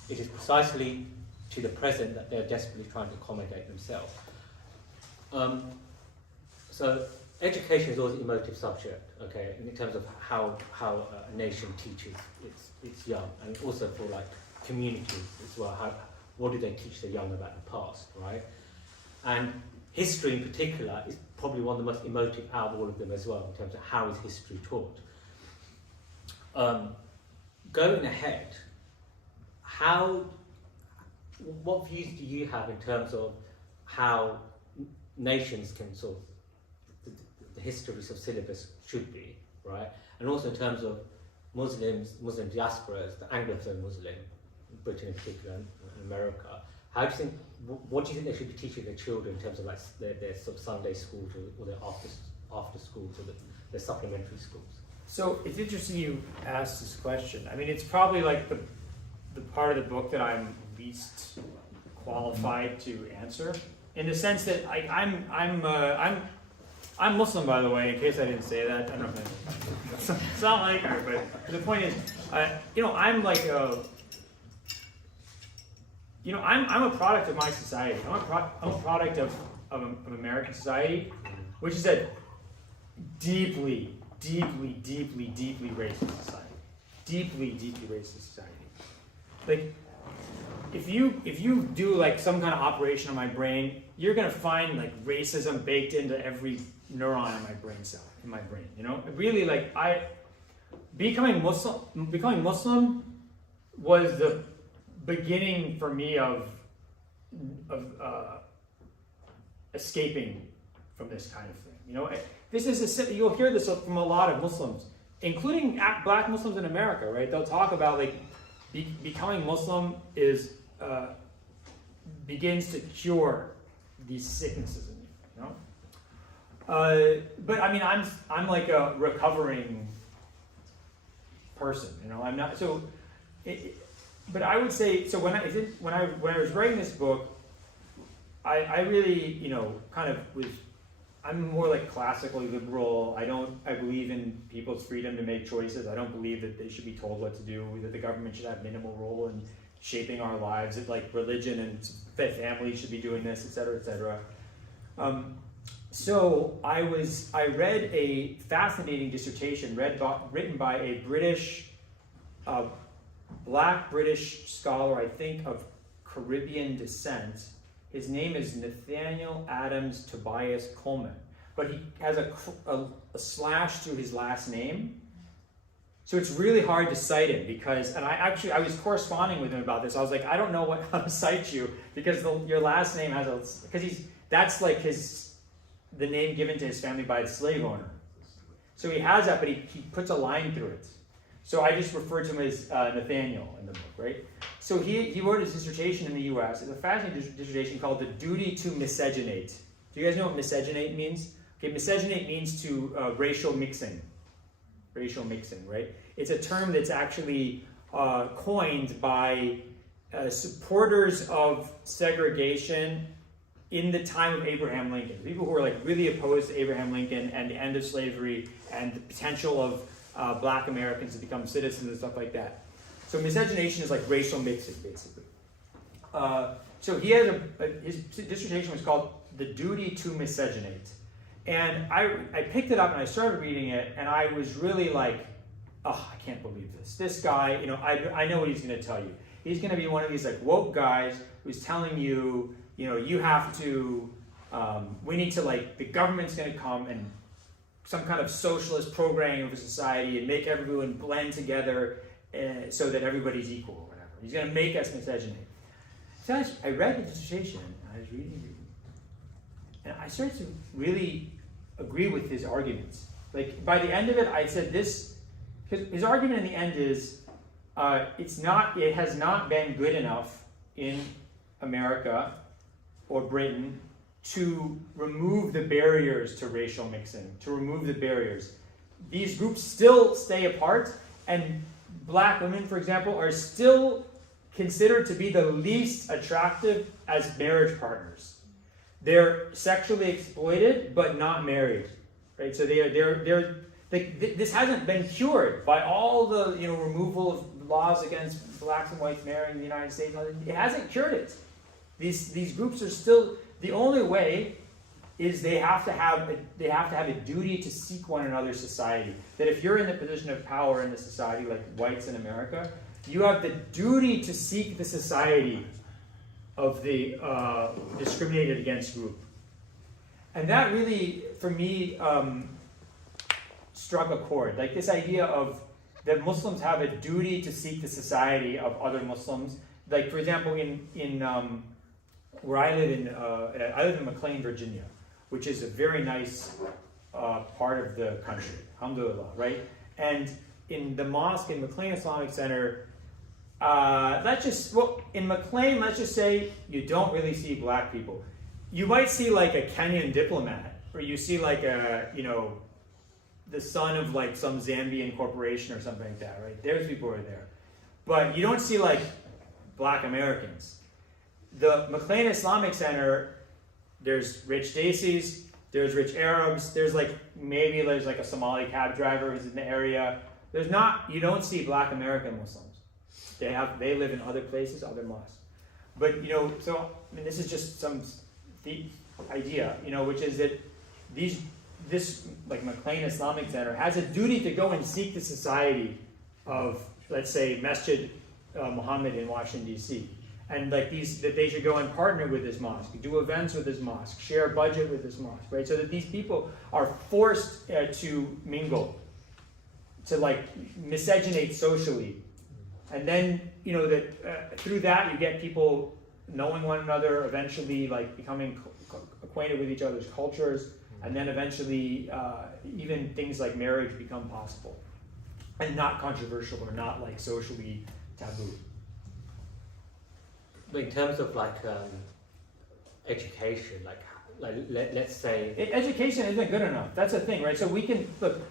It is precisely to the present that they're desperately trying to accommodate themselves. So education is always an emotive subject, okay, in terms of how a nation teaches its young, and also for like communities as well. What do they teach the young about the past, right? And history in particular is probably one of the most emotive out of all of them as well, in terms of how is history taught. Going ahead, what views do you have in terms of how nations can sort of, the history of syllabus should be, right? And also in terms of Muslim diasporas, the Anglophone Muslim, Britain in particular, and America, how do you think, what do you think they should be teaching their children in terms of like their sort of Sunday schools or their after schools or their supplementary schools? So it's interesting you asked this question. I mean, it's probably like the part of the book that I'm least qualified to answer, in the sense that I'm Muslim, by the way. In case I didn't say that, I don't know. It's not like her, but the point is, I'm like I'm a product of my society. I'm a product of American society, which is a deeply racist society. Deeply racist society. Like, if you do like some kind of operation on my brain, you're gonna find like racism baked into every neuron in my brain cell, in my brain. You know, really, like becoming Muslim was the beginning for me of escaping from this kind of thing. You know, you'll hear this from a lot of Muslims, including black Muslims in America, right? They'll talk about like becoming Muslim begins to cure these sicknesses in you, know. But I mean, I'm like a recovering person, you know. I'm not so. But I would say, so when I was writing this book, I really, you know, kind of was. I'm more like classically liberal. I believe in people's freedom to make choices. I don't believe that they should be told what to do, that the government should have minimal role in shaping our lives, that like religion and family should be doing this, et cetera, et cetera. So I read a fascinating dissertation written by a black British scholar, I think of Caribbean descent. His name is Nathaniel Adams Tobias Coleman, but he has a slash through his last name. So it's really hard to cite him because, and I was corresponding with him about this. I was like, I don't know how to cite you because your last name has that's like the name given to his family by the slave owner. So he has that, but he puts a line through it. So I just refer to him as Nathaniel in the book, right? So he wrote his dissertation in the U.S. It's a fascinating dissertation called The Duty to Miscegenate. Do you guys know what miscegenate means? Okay, miscegenate means to racial mixing. Racial mixing, right? It's a term that's actually coined by supporters of segregation in the time of Abraham Lincoln. People who were like really opposed to Abraham Lincoln and the end of slavery and the potential of black Americans to become citizens and stuff like that. So miscegenation is like racial mixing, basically. So he has his dissertation was called The Duty to Miscegenate. And I picked it up and I started reading it, and I was really like, oh, I can't believe this. This guy, you know, I know what he's going to tell you. He's going to be one of these like woke guys who's telling you, you know, you have to, we need to like, the government's going to come and some kind of socialist programming of a society and make everyone blend together so that everybody's equal or whatever. He's going to make us miscegenate. So I read the dissertation, and I was reading, and I started to really agree with his arguments. Like by the end of it, I said this. His argument in the end is, it has not been good enough in America or Britain to remove the barriers to racial mixing, to remove the barriers. These groups still stay apart, and black women, for example, are still considered to be the least attractive as marriage partners. They're sexually exploited, but not married, right? So this hasn't been cured by all the removal of laws against blacks and whites marrying in the United States. It hasn't cured it. These groups are still, the only way is they have to have a duty to seek one another's society. That if you're in the position of power in the society, like whites in America, you have the duty to seek the society of the discriminated against group. And that really, for me, struck a chord. Like this idea of that Muslims have a duty to seek the society of other Muslims. Like for example, in where I live in McLean, Virginia, which is a very nice part of the country, alhamdulillah, right? And in the mosque in McLean Islamic Center, in McLean, let's just say you don't really see black people. You might see like a Kenyan diplomat, or you see like the son of like some Zambian corporation or something like that, right? There's people who are there. But you don't see like black Americans. The McLean Islamic Center, there's rich Desis, there's rich Arabs, there's like a Somali cab driver who's in the area. You don't see black American Muslims. They live in other places, other mosques. But this is just some idea, which is that this like McLean Islamic Center has a duty to go and seek the society of, let's say, Masjid Muhammad in Washington D.C. And like that they should go and partner with this mosque, do events with this mosque, share a budget with this mosque, right? So that these people are forced to mingle, to like miscegenate socially, and then through that you get people knowing one another, eventually like becoming acquainted with each other's cultures, and then eventually even things like marriage become possible, and not controversial or not like socially taboo. But in terms of like education, let's say education isn't good enough. That's the thing, right? So we can look.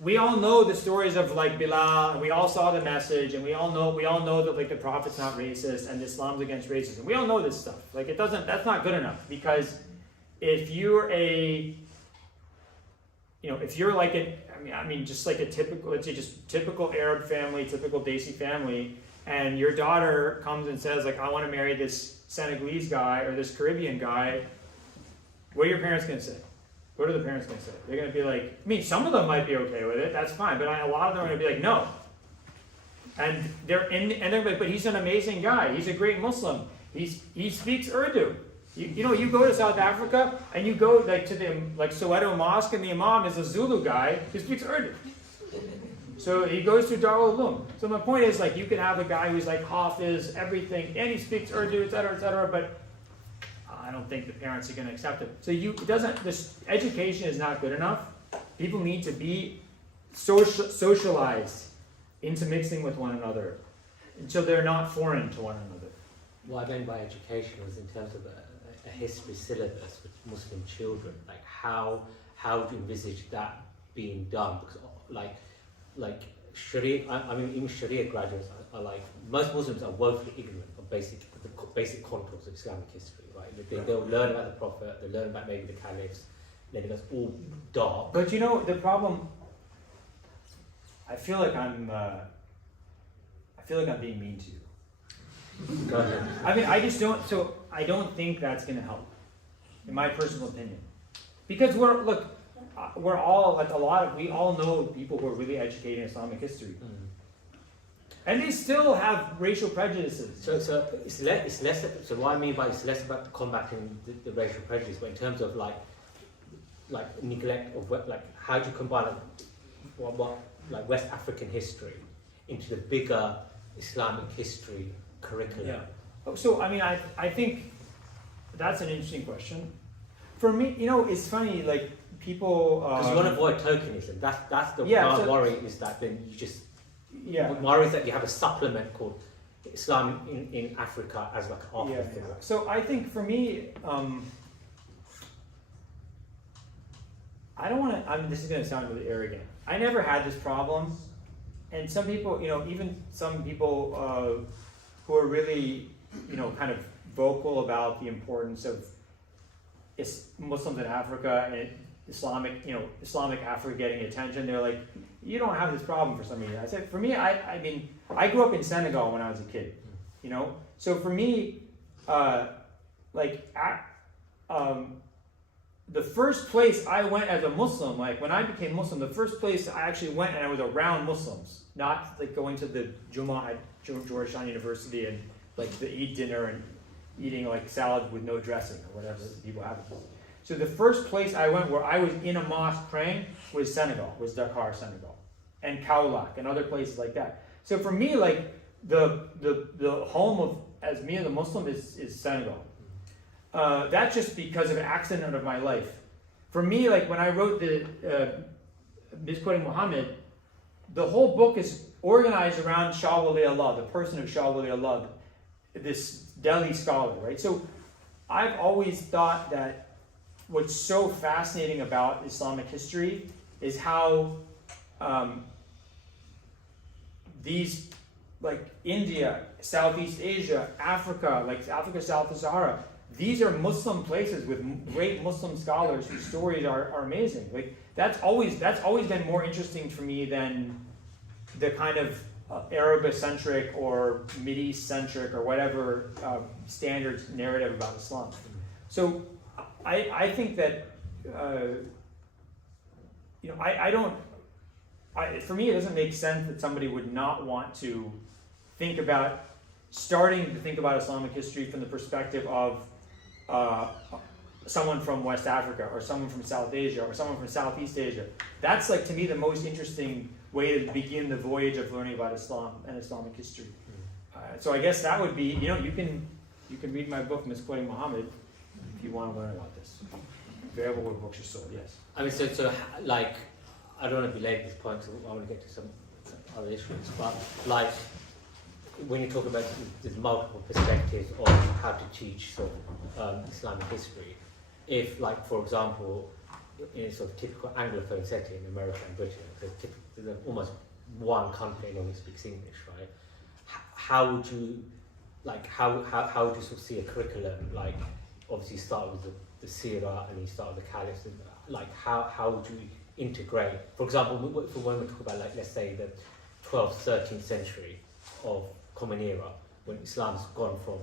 We all know the stories of like Bilal, and we all saw the message, and we all know that like the Prophet's not racist and Islam's against racism. We all know this stuff. Like that's not good enough, because if you're just like a typical, let's say just typical Arab family, typical Desi family, and your daughter comes and says like, I want to marry this Senegalese guy or this Caribbean guy, what are your parents going to say? What are the parents going to say? They're going to be like, some of them might be okay with it, that's fine, but a lot of them are going to be like, no. And they're like, but he's an amazing guy, he's a great Muslim, he speaks Urdu. You go to South Africa and you go like to the Soweto Mosque, and the Imam is a Zulu guy who speaks Urdu. So he goes to Darul Uloom. So my point is, like, you can have a guy who's like Hafiz, everything, and he speaks Urdu, etc., but I don't think the parents are going to accept it. So this education is not good enough. People need to be socialized into mixing with one another until they're not foreign to one another. What I meant by education was in terms of a history syllabus with Muslim children. Like how do you envisage that being done? Because like Sharia, even Sharia graduates are like, most Muslims are woefully ignorant of the basic contours of Islamic history, right? They'll learn about the Prophet, they'll learn about maybe the caliphs, then it goes all dark. But the problem, I feel like I'm being mean to you. Go ahead. I don't think that's going to help, in my personal opinion, because we all know people who are really educated in Islamic history, and they still have racial prejudices. So it's less. So what I mean by it's less about combating the racial prejudice, but in terms of like neglect of how do you combine like West African history into the bigger Islamic history curriculum? Yeah. So I think that's an interesting question. For me, it's funny, like people. Because you want to avoid tokenism. That's the Yeah, worry, is that then you just Yeah. worry is that you have a supplement called Islam in Africa as like an afterthought. Yeah. So I think for me, I don't want to. This is going to sound really arrogant. I never had this problem, and some people, even some people who are really, kind of vocal about the importance of Muslims in Africa and Islamic Africa getting attention. They're like, you don't have this problem for some reason. I said, for me, I mean, I grew up in Senegal when I was a kid, So for me, the first place I went as a Muslim, like when I became Muslim, the first place I actually went and I was around Muslims, not like going to the Jummah at Georgetown University and like the Eid dinner and eating like salad with no dressing or whatever people have. So the first place I went where I was in a mosque praying was Dakar, Senegal, and Kaolack and other places like that. So for me, like the home of as me as a Muslim is Senegal. That's just because of an accident of my life. For me, like when I wrote the Misquoting Muhammad, the whole book is organized around Shah Wali Allah, the person of Shah Wali Allah, this Delhi scholar, right? So I've always thought that what's so fascinating about Islamic history is how these, like India, Southeast Asia, Africa, like Africa south of Sahara, these are Muslim places with great Muslim scholars whose stories are amazing. Like that's always been more interesting for me than the kind of Arab-centric or Mideast-centric or whatever standard narrative about Islam. So I think that for me it doesn't make sense that somebody would not want to starting to think about Islamic history from the perspective of someone from West Africa or someone from South Asia or someone from Southeast Asia. That's like to me the most interesting way to begin the voyage of learning about Islam and Islamic history. So I guess that would be, you can read my book Misquoting Muhammad if you want to learn about this. Available where books are sold, yes. I mean, so like, I don't want to belabor this point, so I want to get to some other issues, but like, when you talk about there's multiple perspectives of how to teach sort of Islamic history, if like, for example, in a sort of typical Anglophone setting in America and Britain, there's almost one country that only speaks English, right? How would you sort of see a curriculum, like obviously you start with the Sirah and you start with the Caliphs, and like how would you integrate, for example, when we talk about like, let's say the 12th, 13th century of Common Era, when Islam's gone from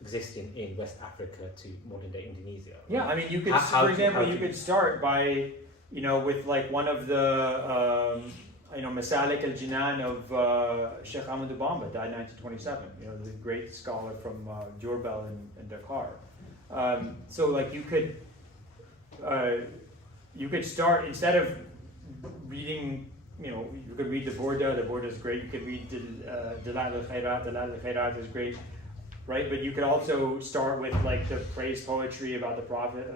existing in West Africa to modern day Indonesia. Yeah, I mean, you could, for example, you could start by, with like one of the, Masalik al-Jinan of Sheikh Ahmadu Bamba, died in 1927, the great scholar from Jurbel and Dakar. So like you could start, instead of reading, you could read the Burda is great, you could read Dalal al-Khairat is great, right? But you could also start with like the praise poetry about the Prophet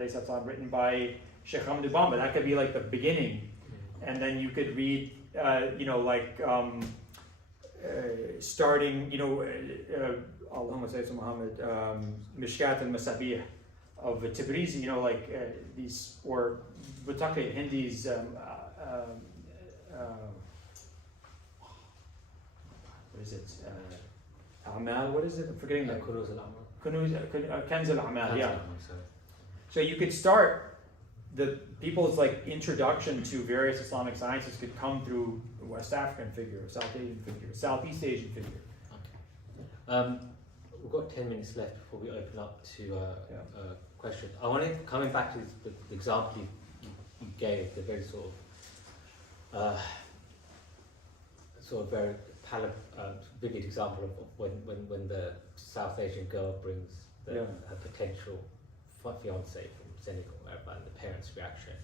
written by Sheikh Ahmadu Bamba. That could be like the beginning. And then you could read, starting, Allahumma salli ala Muhammad, Mishkat al-Masabih of Tabrizi, these, or Butake Hindi's, what is it? Amal, what is it? I'm forgetting that. Kunuz al-Amal. Kanz al-Amal, yeah. So you could start, the people's like introduction to various Islamic sciences could come through a West African figure, a South Asian figure, a Southeast Asian figure. Okay. We've got 10 minutes left before we open up to questions. I wanted, coming back to the example you gave, the very sort of very vivid example of when the South Asian girl brings her potential fiance from Senegal, and the parents' reaction.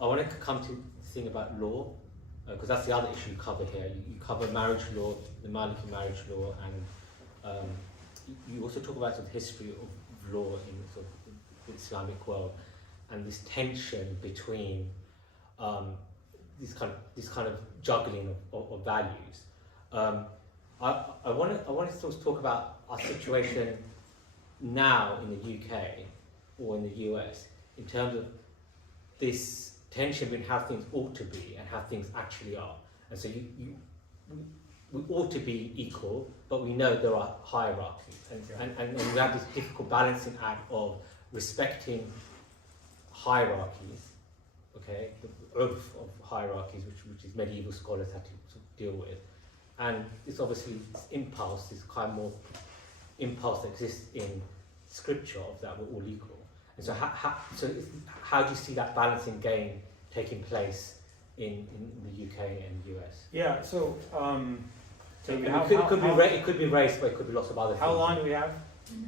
I wanted to come to the thing about law, because that's the other issue you cover here. You cover marriage law, the Maliki marriage law, and you also talk about the history of law in sort of the Islamic world. and this tension between this kind of juggling of values. I wanted to sort of talk about our situation now in the UK or in the US in terms of this tension between how things ought to be and how things actually are. And so we ought to be equal, but we know there are hierarchies, and we have this difficult balancing act of respecting hierarchies, okay, the urf of hierarchies, which is medieval scholars had to sort of deal with, and it's obviously this impulse, this kind of more impulse that exists in scripture of that we're all equal. And so how do you see that balancing game taking place in the UK and US? Yeah, so it could be race, but it could be lots of other things. how long do we have?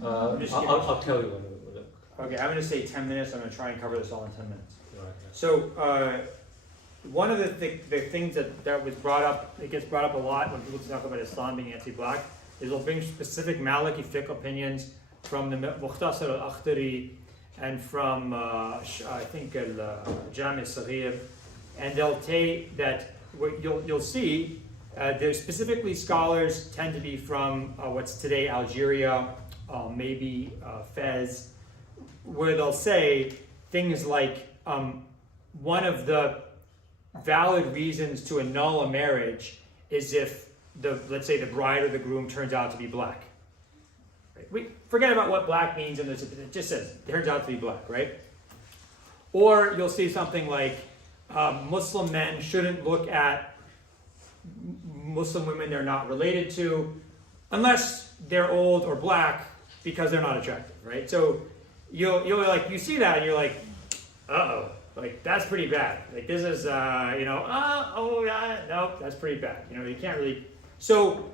I'll tell you when we look. Okay, I'm going to say 10 minutes. I'm going to try and cover this all in 10 minutes. Right, yeah. So one of the things that was brought up, it gets brought up a lot when people talk about Islam being anti-black, is they'll bring specific Maliki fiqh opinions from the Mukhtasar al-Akhdari and from, I think, Jami al-Saghir, and they'll say that what you'll see, there's specifically scholars tend to be from what's today Algeria, maybe Fez, where they'll say things like one of the valid reasons to annul a marriage is if let's say the bride or the groom turns out to be black. Right? We forget about what black means, and it just says it turns out to be black, right? Or you'll see something like Muslim men shouldn't look at Muslim women they're not related to unless they're old or black because they're not attractive, right? So you'll like, you see that and you're like, uh-oh, like that's pretty bad. Like this is, no, that's pretty bad. You can't really. So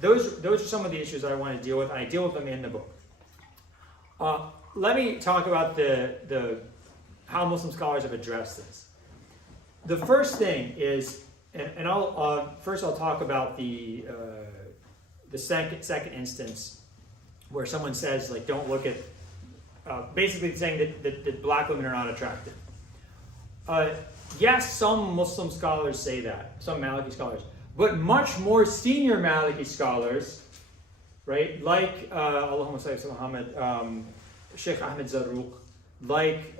those are some of the issues that I want to deal with. I deal with them in the book. Let me talk about the how Muslim scholars have addressed this. The first thing is, and I'll talk about the second instance where someone says, like, don't look at, basically saying that black women are not attractive. Yes, some Muslim scholars say that, some Maliki scholars, but much more senior Maliki scholars, right, like Allahumma salli ala Muhammad, Sheikh Ahmed Zarruq, like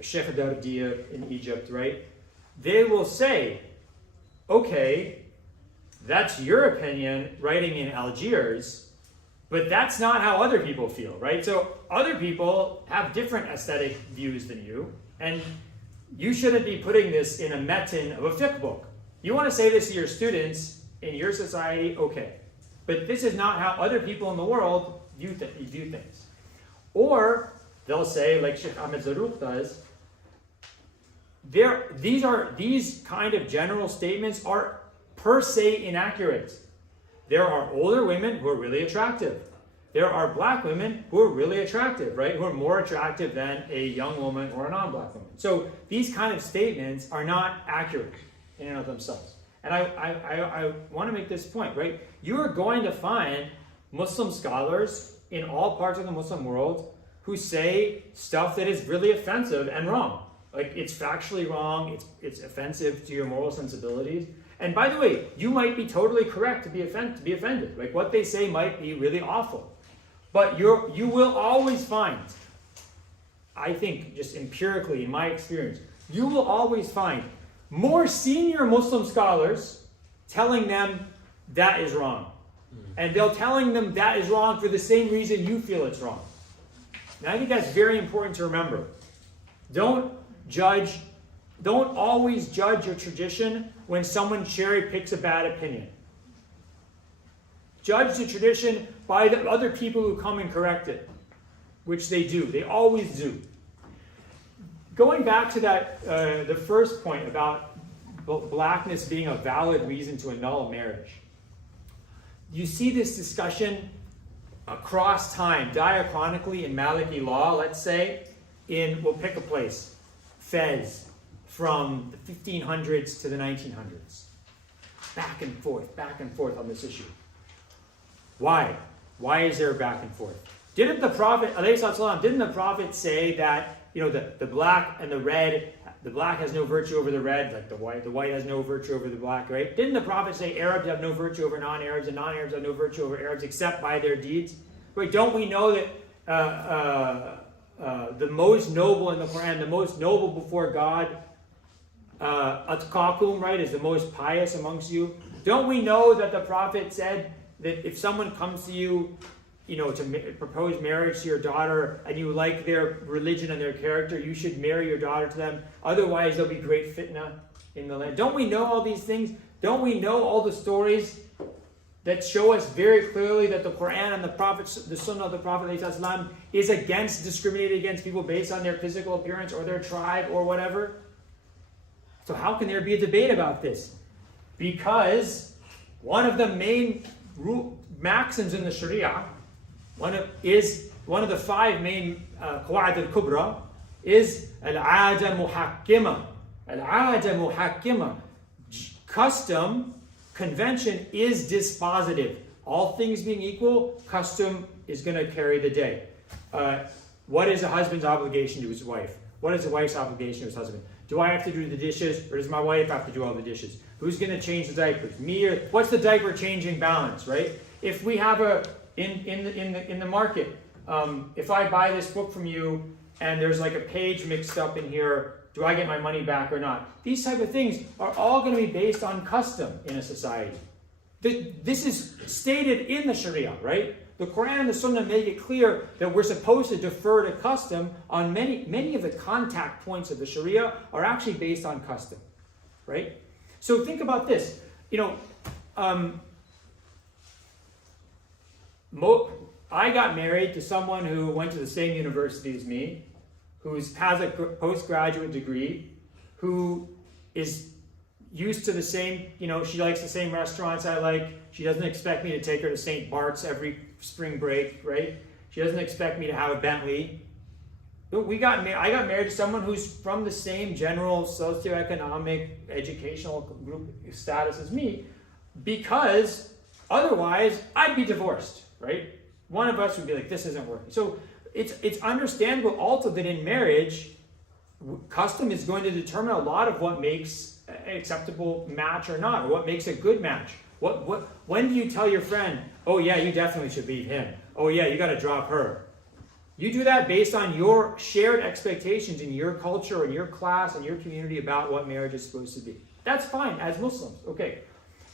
Sheikh Dardir in Egypt, right, they will say, okay, that's your opinion writing in Algiers, but that's not how other people feel, right? So other people have different aesthetic views than you, and you shouldn't be putting this in a metin of a fiqh book. You want to say this to your students in your society, okay. But this is not how other people in the world view things. Or they'll say, like Sheikh Ahmed Zarruq does, these kind of general statements are per se inaccurate. There are older women who are really attractive. There are black women who are really attractive, right? Who are more attractive than a young woman or a non-black woman. So these kind of statements are not accurate in and of themselves. And I want to make this point, right? You are going to find Muslim scholars in all parts of the Muslim world who say stuff that is really offensive and wrong. Like, it's factually wrong, it's offensive to your moral sensibilities. And by the way, you might be totally correct to be offended. Like, what they say might be really awful. But you will always find, I think, just empirically in my experience, you will always find more senior Muslim scholars telling them that is wrong. And they'll telling them that is wrong for the same reason you feel it's wrong. And I think that's very important to remember. Don't always judge your tradition when someone cherry picks a bad opinion. Judge the tradition by the other people who come and correct it, which they do. They always do. Going back to that, the first point about blackness being a valid reason to annul a marriage. You see this discussion across time, diachronically in Maliki law, let's say, we'll pick a place, Fez, from the 1500s to the 1900s. Back and forth on this issue. Why? Why is there a back and forth? Didn't the Prophet, didn't the Prophet say that, the black and the red, the black has no virtue over the red, like the white has no virtue over the black, right? Didn't the Prophet say Arabs have no virtue over non-Arabs and non-Arabs have no virtue over Arabs except by their deeds? Wait, don't we know that the most noble in the Quran, the most noble before God, atqakum, right, is the most pious amongst you? Don't we know that the Prophet said that if someone comes to you, to propose marriage to your daughter, and you like their religion and their character, you should marry your daughter to them. Otherwise, there'll be great fitna in the land. Don't we know all these things? Don't we know all the stories that show us very clearly that the Quran and the Sunnah of the Prophet ﷺ is discriminating against people based on their physical appearance or their tribe or whatever? So how can there be a debate about this? Because one of the main maxims in the Sharia, one of the 5 main Qawa'id al-Kubra, is al-'ada muhakkima. Al-'ada muhakkima. Custom, convention is dispositive. All things being equal, custom is going to carry the day. What is a husband's obligation to his wife? What is a wife's obligation to his husband? Do I have to do the dishes, or does my wife have to do all the dishes? Who's going to change the diapers? Me or what's the diaper changing balance, right? If we have in the market, if I buy this book from you and there's like a page mixed up in here, do I get my money back or not? These type of things are all going to be based on custom in a society. This is stated in the Sharia, right? The Quran and the Sunnah make it clear that we're supposed to defer to custom on many of the contact points of the Sharia are actually based on custom, right? So think about this. I got married to someone who went to the same university as me, who has a postgraduate degree, who is used to the same, she likes the same restaurants I like. She doesn't expect me to take her to St. Bart's every spring break, right? She doesn't expect me to have a Bentley. But I got married to someone who's from the same general socioeconomic, educational group status as me, because otherwise I'd be divorced, right? One of us would be like, this isn't working. So it's understandable also that in marriage, custom is going to determine a lot of what makes an acceptable match or not, or what makes a good match. When do you tell your friend, oh yeah, you definitely should leave him. Oh yeah, you got to drop her. You do that based on your shared expectations in your culture, in your class, in your community about what marriage is supposed to be. That's fine as Muslims. Okay.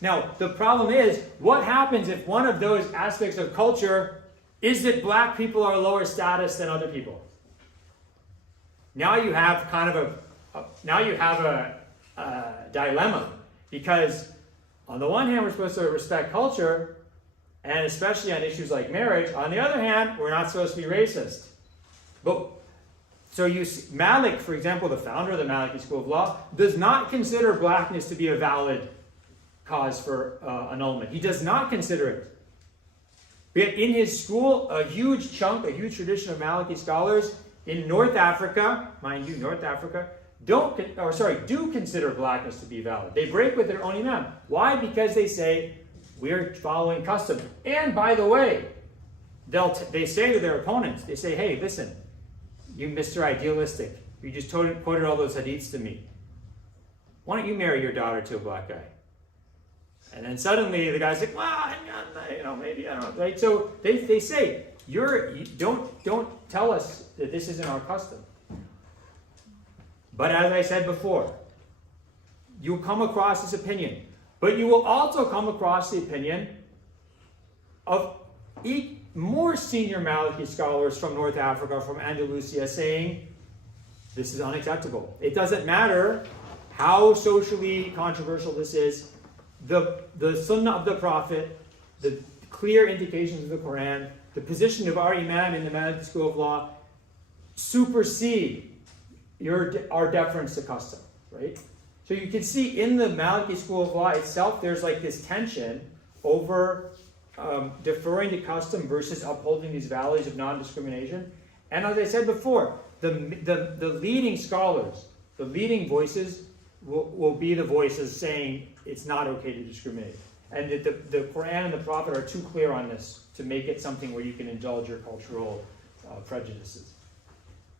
Now, the problem is, what happens if one of those aspects of culture is that black people are lower status than other people? Now you have kind of a dilemma, because on the one hand, we're supposed to respect culture, and especially on issues like marriage. On the other hand, we're not supposed to be racist. Malik, for example, the founder of the Maliki School of Law, does not consider blackness to be a valid cause for annulment. He does not consider it. But in his school, a huge tradition of Maliki scholars in North Africa, mind you, North Africa, do consider blackness to be valid. They break with their own imam. Why? Because they say, we're following custom. And by the way, they say to their opponents, they say, hey, listen, you Mr. Idealistic, you just quoted all those hadiths to me. Why don't you marry your daughter to a black guy? And then suddenly the guy's like, well, maybe, I don't know. Right? So they say, don't tell us that this isn't our custom. But as I said before, you'll come across this opinion. But you will also come across the opinion of more senior Maliki scholars from North Africa, from Andalusia, saying this is unacceptable. It doesn't matter how socially controversial this is. The Sunnah of the Prophet, the clear indications of the Quran, the position of our Imam in the Maliki School of Law supersede our deference to custom, right? So you can see in the Maliki School of Law itself, there's like this tension over deferring to custom versus upholding these values of non-discrimination. And as I said before, the leading scholars, the leading voices will be the voices saying it's not okay to discriminate. and that the Quran and the Prophet are too clear on this to make it something where you can indulge your cultural prejudices.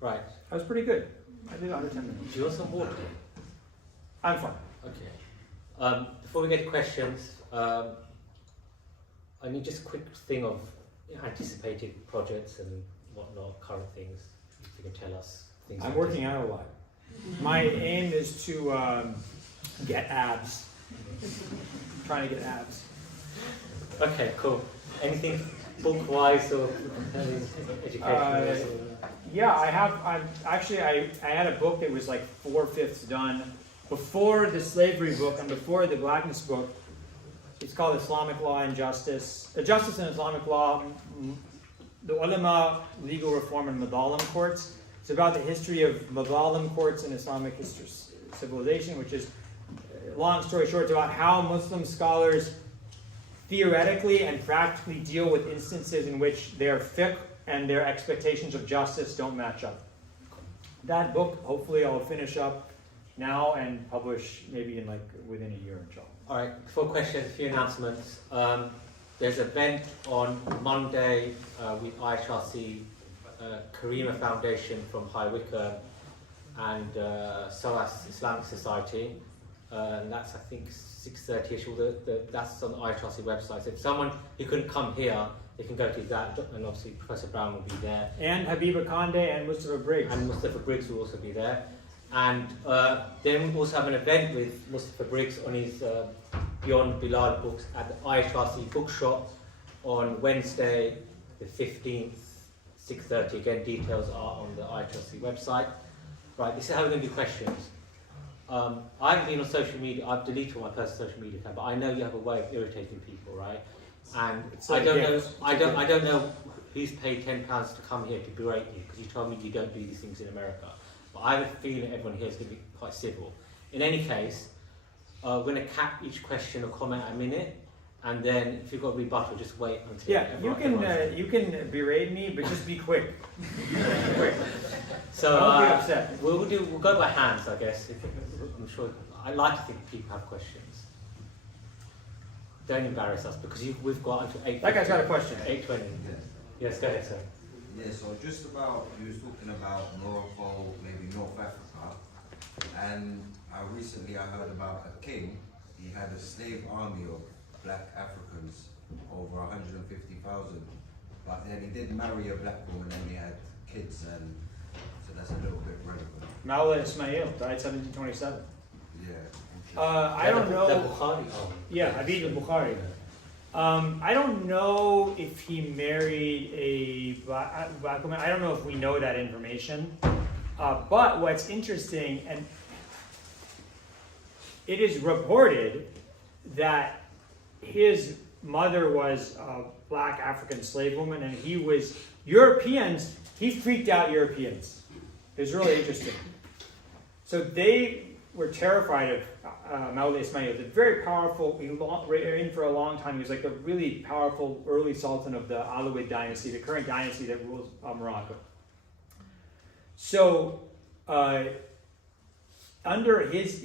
Right. That was pretty good. I did under 10 minutes. Do you want some water? I'm fine. Okay. Before we get to questions, I need just a quick thing of anticipated projects and whatnot, current things. If you can tell us things. I'm working out a lot. My aim is to get abs. Trying to get abs. Okay, cool. Anything book-wise or educational? Yeah, I have. I had a book that was like 4/5 done before the slavery book and before the Blackness book. It's called Islamic Law and Justice. Justice and Islamic Law, the ulama, legal reform, and Madhalim courts. It's about the history of Madhalim courts in Islamic history, civilization, which is, long story short, it's about how Muslim scholars theoretically and practically deal with instances in which their fiqh and their expectations of justice don't match up. That book, hopefully I'll finish up now and publish maybe in within a year, inshallah. All right, before questions, a few announcements. There's an event on Monday with IHRC, Karima Foundation from High Wycombe and SOAS Islamic Society. And that's, I think, 6:30ish. That's on the IHRC website. So if someone who couldn't come here, they can go to that, and obviously Professor Brown will be there. And Habiba Kande and Mustafa Briggs. And Mustafa Briggs will also be there. And then we also have an event with Mustafa Briggs on his Beyond Bilal books at the IHRC bookshop on Wednesday, the 15th, 6:30. Again, details are on the IHRC website. Right, this is how we're going to do questions. I haven't been on social media. I've deleted my personal social media account, but I know you have a way of irritating people, right? And I don't know who's paid £10 to come here to berate you because you told me you don't do these things in America. But I have a feeling everyone here is going to be quite civil. In any case, we're going to cap each question or comment a minute, and then if you've got a rebuttal, just wait until. Yeah, you can berate me, but just be quick. Quick. So don't be upset. We'll go by hands, I guess. I'm sure. I like to think people have questions. Don't embarrass us because we've got until 8:20. That guy's got a question. 8:20. Yes, go ahead, sir. Yeah, so just about, you was talking about Morocco, maybe North Africa, and recently I heard about a king. He had a slave army of black Africans, over 150,000, but then he did marry a black woman and he had kids, and so that's a little bit relevant. Mawla Ismail died 1727. Yeah. I don't know. The Bukhari. Yeah, Habib al-Bukhari. I don't know if he married a black woman. I don't know if we know that information. But what's interesting, and it is reported that his mother was a black African slave woman, and he freaked out Europeans. It was really interesting. So they were terrified of Mawla Ismail, the very powerful, reigned for a long time. He was like a really powerful early sultan of the Alawid dynasty, the current dynasty that rules Morocco. So, in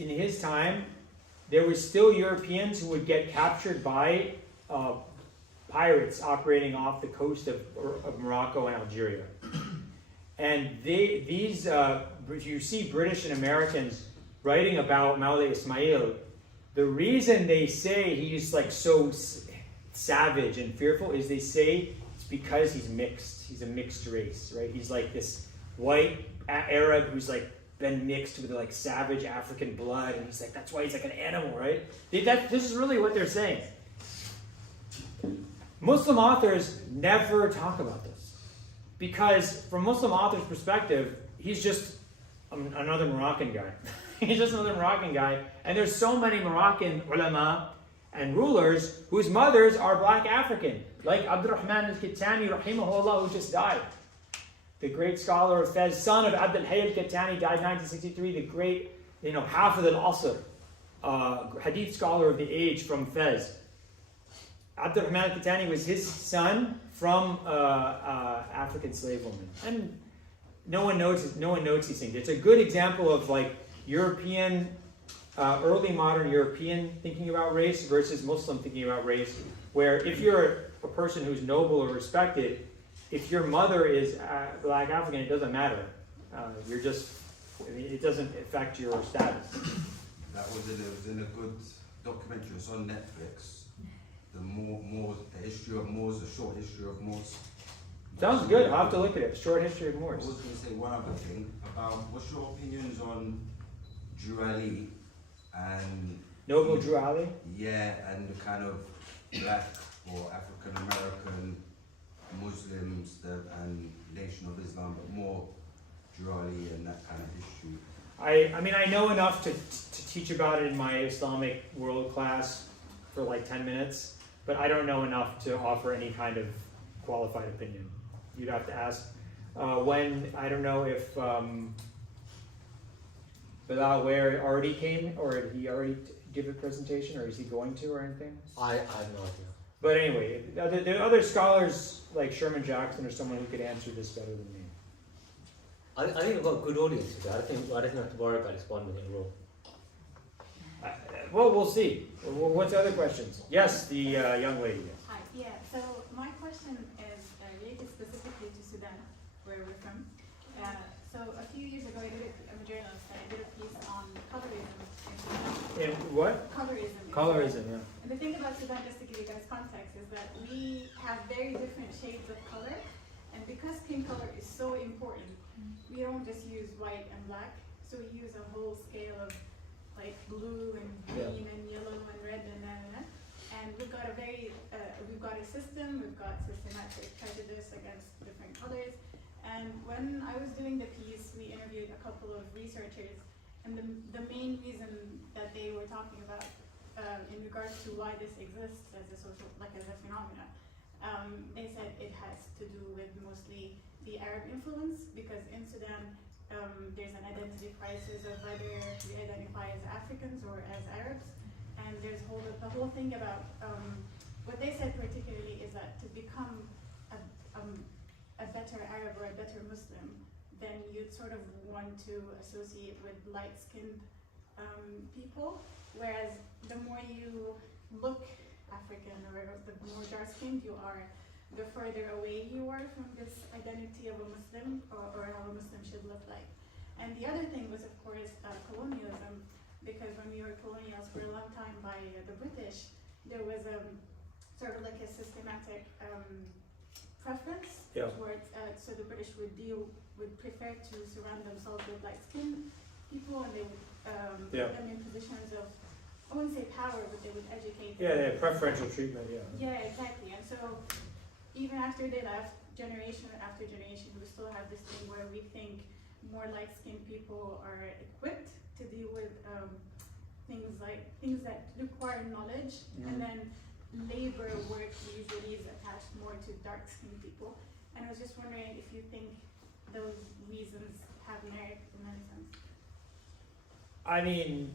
his time, there were still Europeans who would get captured by pirates operating off the coast of Morocco and Algeria. And if you see British and Americans writing about Mawla Ismail, the reason they say he's like so savage and fearful is they say it's because he's mixed. He's a mixed race, right? He's like this white Arab who's like been mixed with like savage African blood, and he's like, that's why he's like an animal, right? This is really what they're saying. Muslim authors never talk about this because from Muslim authors' perspective, he's just another Moroccan guy. He's just another Moroccan guy. And there's so many Moroccan ulama and rulers whose mothers are black African, like Abdurrahman al-Kittani, rahimahullah, who just died. The great scholar of Fez, son of Abdul Hayy al-Kittani, died in 1963. The great, Hafid al-Asr, hadith scholar of the age from Fez. Abdurrahman al-Kittani was his son from African slave woman. And no one notes these things. It's a good example of like European early modern European thinking about race versus Muslim thinking about race, where if you're a person who's noble or respected, if your mother is Black African, it doesn't matter. You're just, I mean, it doesn't affect your status. That was in a good documentary. It's on Netflix. The history of Moors, the short history of Moors. Sounds good. I'll have to look at it. Short history of I Moors. was going to say one other thing about what's your opinions on Drew Ali and Noble Drew Ali? yeah, and the kind of Black or African American Muslims and Nation of Islam, but more Drew Ali and that kind of history. I mean, I know enough to teach about it in my Islamic world class for like 10 minutes, but I don't know enough to offer any kind of qualified opinion. You'd have to ask. I don't know if Bilal Ware already came, or did he already give a presentation, or is he going to, or anything? I have no idea. But anyway, there are other scholars like Sherman Jackson or someone who could answer this better than me. I think we've got a good audience today. I don't have to worry about this 1 minute rule. Well, we'll see. What's the other questions? Yes, the young lady. Hi, yeah, so my question is related specifically to Sudan, where we're from. So a few years ago, I'm a journalist, and I did a piece on colorism in Sudan. What? Colorism. Colorism, yeah. And the thing about Sudan, just to give you guys context, is that we have very different shades of color, and because skin color is so important, we don't just use white and black, so we use a whole scale of like blue and green and yellow and red and we've got a system, we've got systematic prejudice against different colors. And when I was doing the piece, we interviewed a couple of researchers, and the main reason that they were talking about in regards to why this exists as a social, like as a phenomenon, they said it has to do with mostly the Arab influence, because in Sudan there's an identity crisis of whether we identify as Africans or as Arabs, and there's the whole thing about what they said particularly is that to become a better Arab or a better Muslim, then you'd sort of want to associate with light-skinned people, whereas the more you look African or the more dark-skinned you are, the further away you are from this identity of a Muslim or how a Muslim should look like. And the other thing was, of course, colonialism, because when we were colonials for a long time by the British, there was sort of like a systematic preference towards, so the British would prefer to surround themselves with light-skinned people, and they would put them in positions of, I wouldn't say power, but they would educate them. Yeah, they have preferential treatment, yeah. Yeah, exactly. And so even after they left, generation after generation, we still have this thing where we think more light-skinned people are equipped to deal with things that require knowledge, and then labor work usually is attached more to dark-skinned people. And I was just wondering if you think those reasons have merit in that sense. I mean,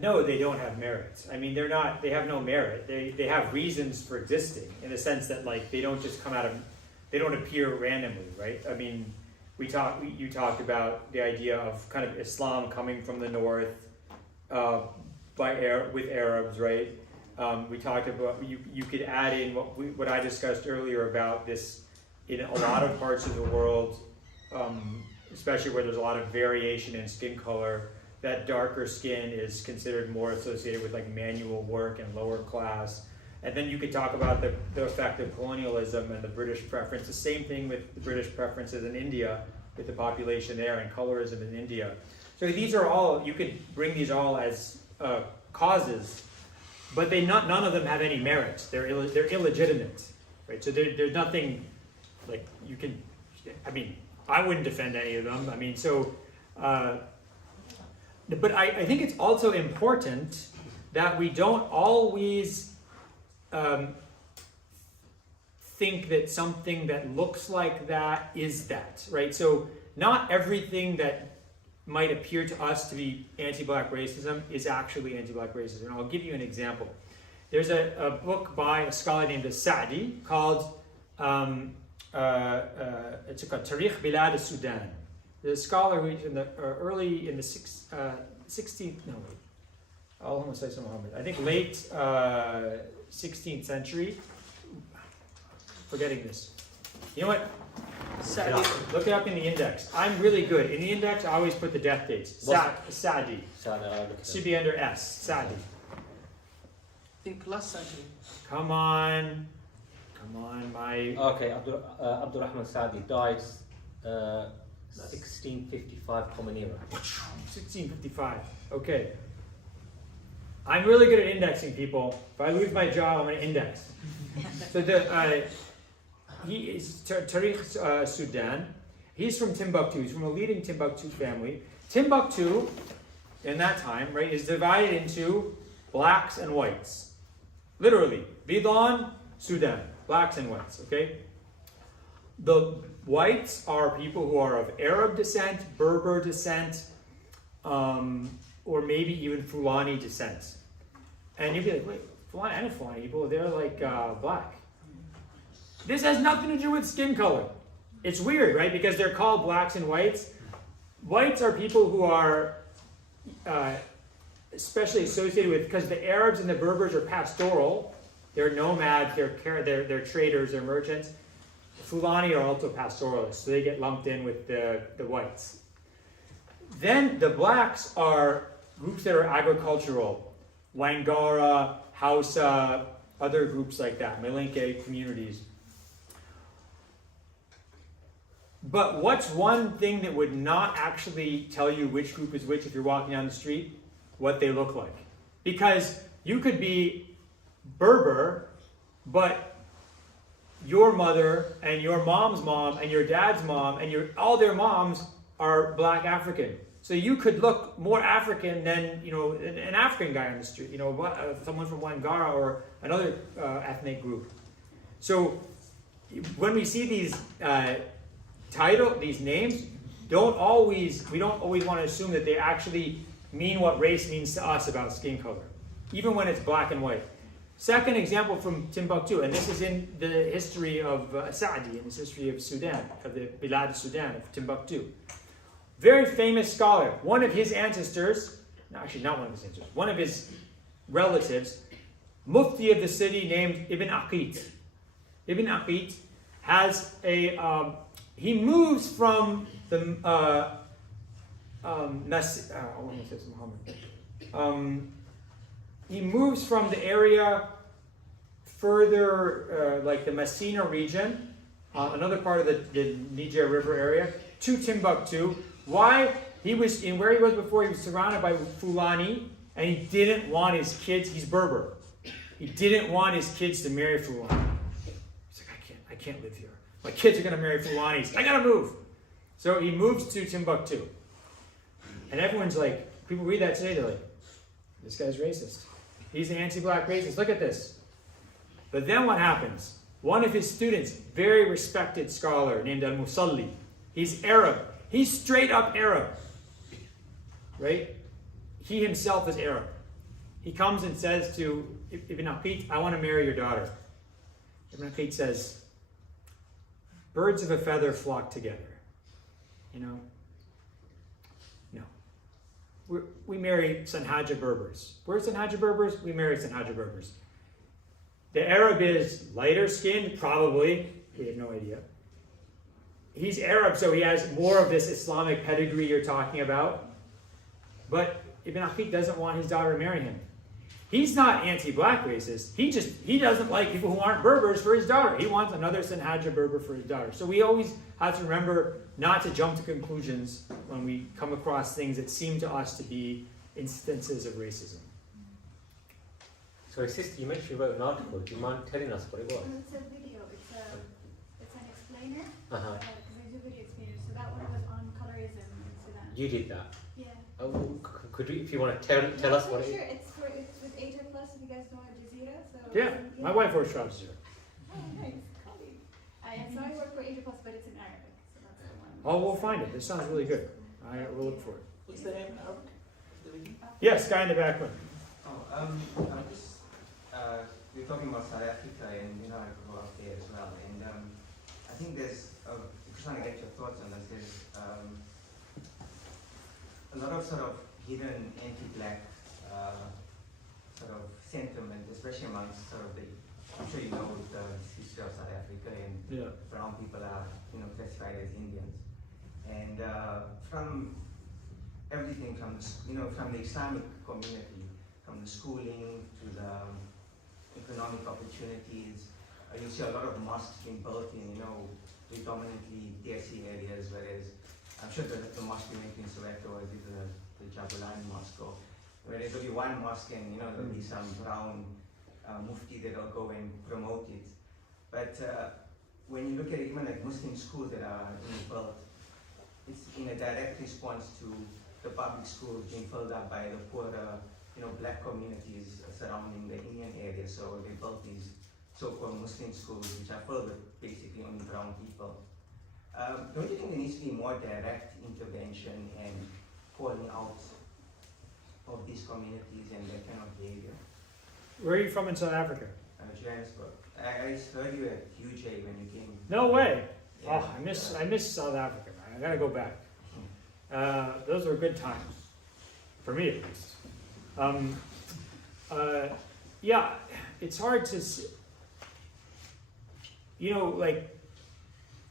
no, they don't have merit. I mean, they have no merit. They have reasons for existing, in the sense that, like, they don't just come out of, they don't appear randomly, right? I mean, you talked about the idea of kind of Islam coming from the north with Arabs, right? We talked about, you could add in what I discussed earlier about this in a lot of parts of the world, especially where there's a lot of variation in skin color, that darker skin is considered more associated with like manual work and lower class. And then you could talk about the effect of colonialism and the British preference. The same thing with the British preferences in India, with the population there, and colorism in India. So these are all, you could bring these all as causes, but none of them have any merit. They're illegitimate, right? So there's nothing, like, you can, I mean, I wouldn't defend any of them. I mean, so, but I think it's also important that we don't always think that something that looks like that is that, right? So not everything that might appear to us to be anti-black racism is actually anti-black racism. And I'll give you an example. There's a book by a scholar named Sa'di called it's called Tarikh Bilad al-Sudan. the scholar who in the early in the 16th, no wait, almost say Muhammad. I think late 16th century. Forgetting this. You know what? Look it up in the index. I'm really good. In the index, I always put the death dates. Sa'di. Should be under S. Sa'di. I think last century. Come on, my. Okay, Abdurrahman Sa'di died 1655 Common Era. 1655. Okay. I'm really good at indexing, people. If I lose my job, I'm going to index. So he is Tariq Sudan. He's from Timbuktu. He's from a leading Timbuktu family. Timbuktu, in that time, right, is divided into blacks and whites. Literally, Bidan, Sudan, blacks and whites. Okay. The whites are people who are of Arab descent, Berber descent, or maybe even Fulani descent. And you'd be like, wait, Fulani and Fulani people, they're like black. This has nothing to do with skin color. It's weird, right? Because they're called blacks and whites. Whites are people who are especially associated with, because the Arabs and the Berbers are pastoral. They're nomads, they're traders, they're merchants. Fulani are also pastoralists, so they get lumped in with the whites. Then the blacks are groups that are agricultural. Wangara, Hausa, other groups like that, Malinke communities. But what's one thing that would not actually tell you which group is which if you're walking down the street? What they look like. Because you could be Berber, but your mother and your mom's mom and your dad's mom and all their moms are black African. So you could look more African than, an African guy on the street, someone from Wangara or another ethnic group. So when we see these these names, we don't always want to assume that they actually mean what race means to us about skin color, even when it's black and white. Second example from Timbuktu, and this is in the history of Sa'di, in the history of Sudan, of the Bilad Sudan, of Timbuktu. Very famous scholar. One of his ancestors, no, actually not one of his ancestors, one of his relatives, Mufti of the city named Ibn Aqit. Ibn Aqit has he moves from the he moves from the area further, like the Messina region, another part of the Niger River area, to Timbuktu. Why? He was in where he was before. He was surrounded by Fulani, and he didn't want his kids. He's Berber. He didn't want his kids to marry Fulani. He's like, I can't live here. My kids are going to marry Fulanis. I got to move. So he moves to Timbuktu. And everyone's like, people read that today, they're like, this guy's racist. He's an anti-black racist. Look at this. But then what happens? One of his students, very respected scholar named Al-Musalli, he's Arab. He's straight up Arab. Right? He himself is Arab. He comes and says to Ibn Aqit, I want to marry your daughter. Ibn Aqit says, birds of a feather flock together. No. We marry Sanhaja Berbers. We're Sanhaja Berbers, we marry Sanhaja Berbers. The Arab is lighter skinned, probably. We have no idea. He's Arab, so he has more of this Islamic pedigree you're talking about. But Ibn Aqit doesn't want his daughter to marry him. He's not anti-black racist. He doesn't like people who aren't Berbers for his daughter. He wants another Sanhaja Berber for his daughter. So we always have to remember not to jump to conclusions when we come across things that seem to us to be instances of racism. Sorry, sister, you mentioned you wrote an article. Do you mind telling us what it was? It's a video. It's an explainer. Uh-huh. Because I do video explainers. So that one was on colorism in Sudan. You did that. Yeah. Oh, could you, if you want to tell us what it is? Sure, it's with IHRCtv, if you guys know Al Jazeera. So Yeah, my wife works for Al Jazeera. Oh, nice. Colleague. And so I work for IHRCtv, but it's in Arabic. So that's the one. Oh, we'll find it. This sounds really good. We'll look for it. What's the name? Arabic? The video? Yes, guy in the back one. We're talking about South Africa, and I grew up there as well. And I think there's, just trying to get your thoughts on this. There's a lot of sort of hidden anti-black sort of sentiment, especially amongst sort of the, I'm sure you know the history of South Africa, and Yeah. brown people are, classified as Indians. And from everything from, from the Islamic community, from the schooling to the economic opportunities, you see a lot of mosques being built in, predominantly DSC areas, whereas I'm sure the mosque we went in Soweto is the Jabulani Mosque, whereas there'll be one mosque and, there'll be some brown mufti that'll go and promote it. But when you look at even like Muslim schools that are being built, it's in a direct response to the public schools being filled up by the poorer, black communities surrounding the Indian area. So they built these so-called Muslim schools, which are filled with basically only brown people. Don't you think there needs to be more direct intervention and calling out of these communities and their kind of behavior? Where are you from in South Africa? Johannesburg. I heard you at UJ when you came. No way. Yeah. Oh, I miss South Africa, man. I gotta go back. Those were good times, for me at least. Yeah, it's hard to,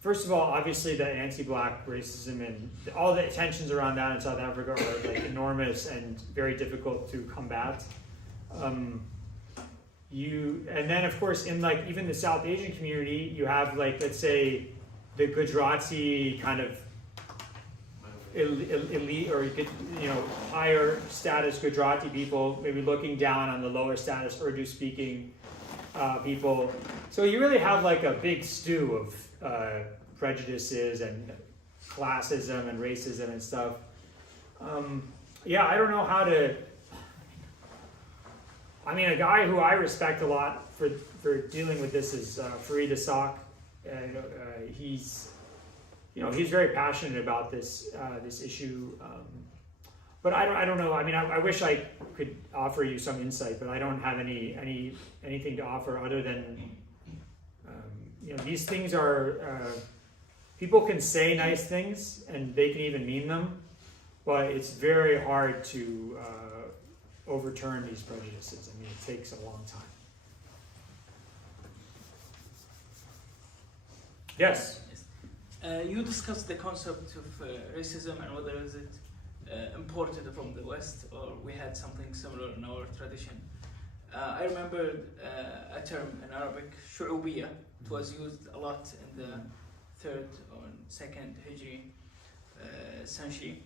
first of all, obviously the anti-black racism and all the tensions around that in South Africa are like enormous and very difficult to combat. And then of course in like even the South Asian community, you have like, let's say, the Gujarati kind of elite or higher status Gujarati people maybe looking down on the lower status Urdu speaking people. So you really have like a big stew of prejudices and classism and racism and stuff. I don't know how to. I mean, a guy who I respect a lot for dealing with this is Fareed Issaaq. He's very passionate about this issue. But I don't know. I mean, I wish I could offer you some insight, but I don't have anything to offer other than these things are. People can say nice things and they can even mean them, but it's very hard to overturn these prejudices. I mean, it takes a long time. Yes? You discussed the concept of racism and whether is it imported from the West or we had something similar in our tradition. I remember a term in Arabic, shu'ubiyya. It was used a lot in the 3rd or 2nd Hijri century.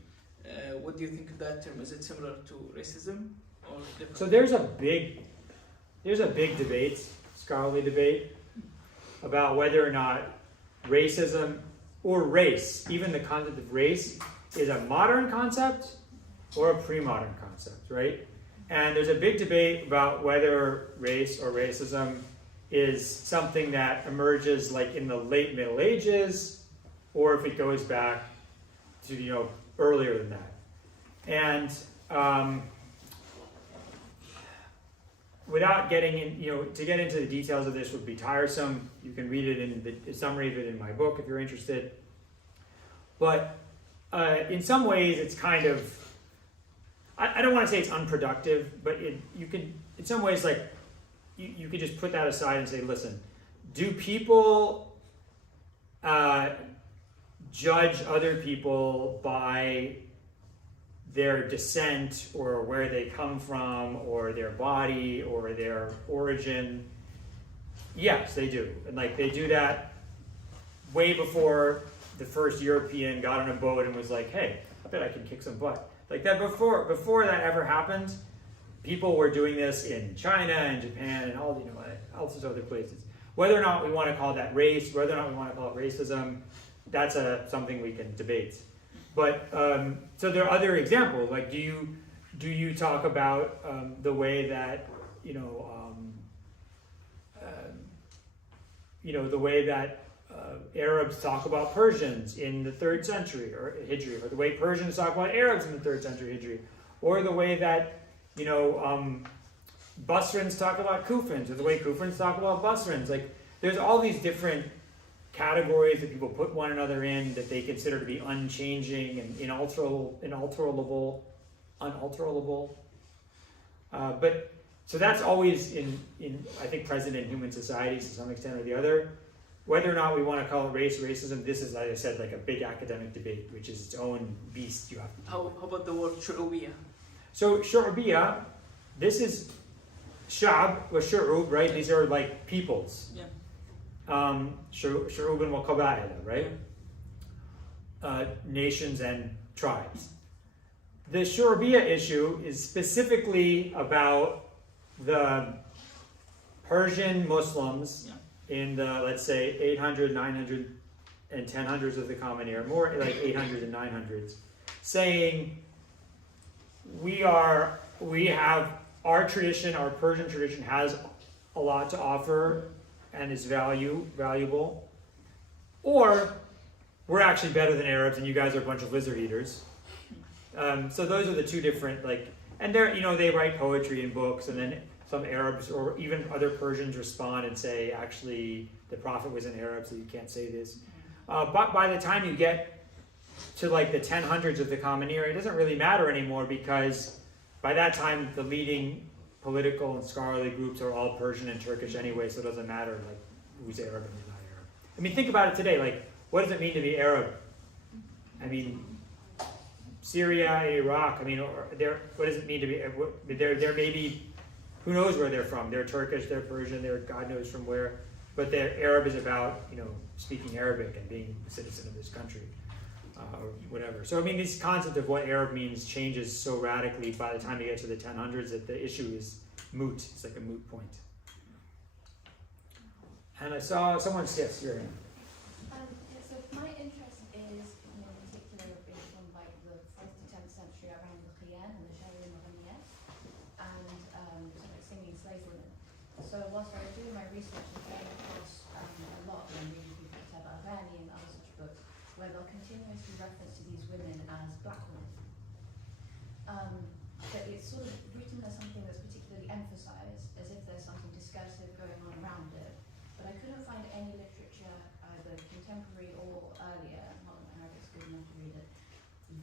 What do you think of that term? Is it similar to racism or different? So there's a big debate, scholarly debate, about whether or not racism or race, even the concept of race, is a modern concept or a pre-modern concept, right? And there's a big debate about whether race or racism is something that emerges like in the late Middle Ages, or if it goes back to earlier than that. And without getting in, to get into the details of this would be tiresome. You can read it in the summary of it in my book if you're interested. But in some ways, it's kind of, I don't want to say it's unproductive, but you can, in some ways, like, you could just put that aside and say, listen, do people judge other people by their descent or where they come from or their body or their origin? Yes, they do. And like they do that way before the first European got on a boat and was like, hey, I bet I can kick some butt. Like that before that ever happened, people were doing this in China and Japan and all those other places. Whether or not we want to call that race, whether or not we want to call it racism, that's something we can debate. But so there are other examples. Like, do you talk about the way that the way that Arabs talk about Persians in the 3rd century or Hijri, or the way Persians talk about Arabs in the 3rd century Hijri, or the way that Basrans talk about Kufans, or the way Kufans talk about Basrans. Like, there's all these different categories that people put one another in that they consider to be unchanging and unalterable. But so that's always in I think present in human societies to some extent or the other. Whether or not we want to call it racism, this is, like I said, like a big academic debate, which is its own beast. You have to. How about the word shu'ubiyya? So shu'ubiyya, this is shab wa shu'ub, right? These are like peoples. Yeah. Shu'ubun wa qaba'ila, right? Nations and tribes. The shu'ubiyya issue is specifically about the Persian Muslims in the, let's say, 800, 900, and 1000s of the Common Era, more like 800s and 900s, saying we have our tradition, our Persian tradition has a lot to offer and is valuable, or we're actually better than Arabs and you guys are a bunch of lizard eaters. So those are the two different, like, and they're, they write poetry and books, and then some Arabs or even other Persians respond and say, actually, the Prophet was an Arab, so you can't say this. But by the time you get to like the 1000s of the Common Era, it doesn't really matter anymore, because by that time the leading political and scholarly groups are all Persian and Turkish anyway, so it doesn't matter like who's Arab and who's not Arab. I mean, think about it today. Like, what does it mean to be Arab? I mean, Syria, Iraq. I mean, what does it mean to be? There may be, who knows where they're from? They're Turkish, they're Persian, they're God knows from where. But their Arab is about speaking Arabic and being a citizen of this country, or whatever. So I mean, this concept of what Arab means changes so radically by the time you get to the 1000s that the issue is moot. It's like a moot point. And I saw someone, yes, you're in. So my interest is in particular from like the 4th to 10th century around the Qiyan and the Sharia Muhammadiyat and sort of singing slave women. So whilst I was doing my research and came across a lot when reading people like Tab al-Bani and other such books where they'll continuously reference to these women as black women. But it's sort of written as something that's particularly emphasized, as if there's something discursive going on around it. But I couldn't find any literature, either contemporary or earlier, not that Arabic's good enough to read it,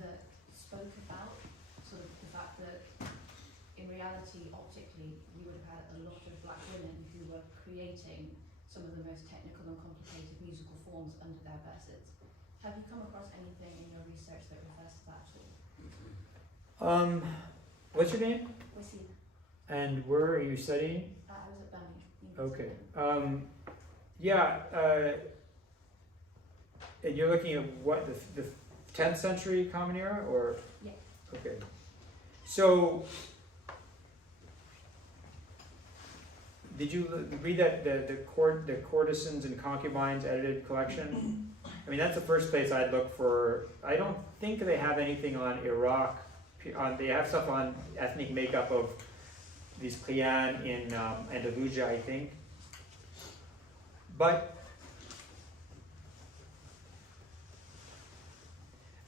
that spoke about sort of the fact that in reality, optically, we would have had a lot of black women who were creating some of the most technical and complicated musical forms under their vests. Have you come across anything in your research that refers to that at all? What's your name? Wasila. And where are you studying? I was at Birmingham. Okay. And you're looking at what, the 10th century Common Era, or? Yeah. Okay. So, did you read that the Courtesans and Concubines edited collection? I mean, that's the first place I'd look for. I don't think they have anything on Iraq. They have stuff on ethnic makeup of these Qiyan in Andalusia, I think. But,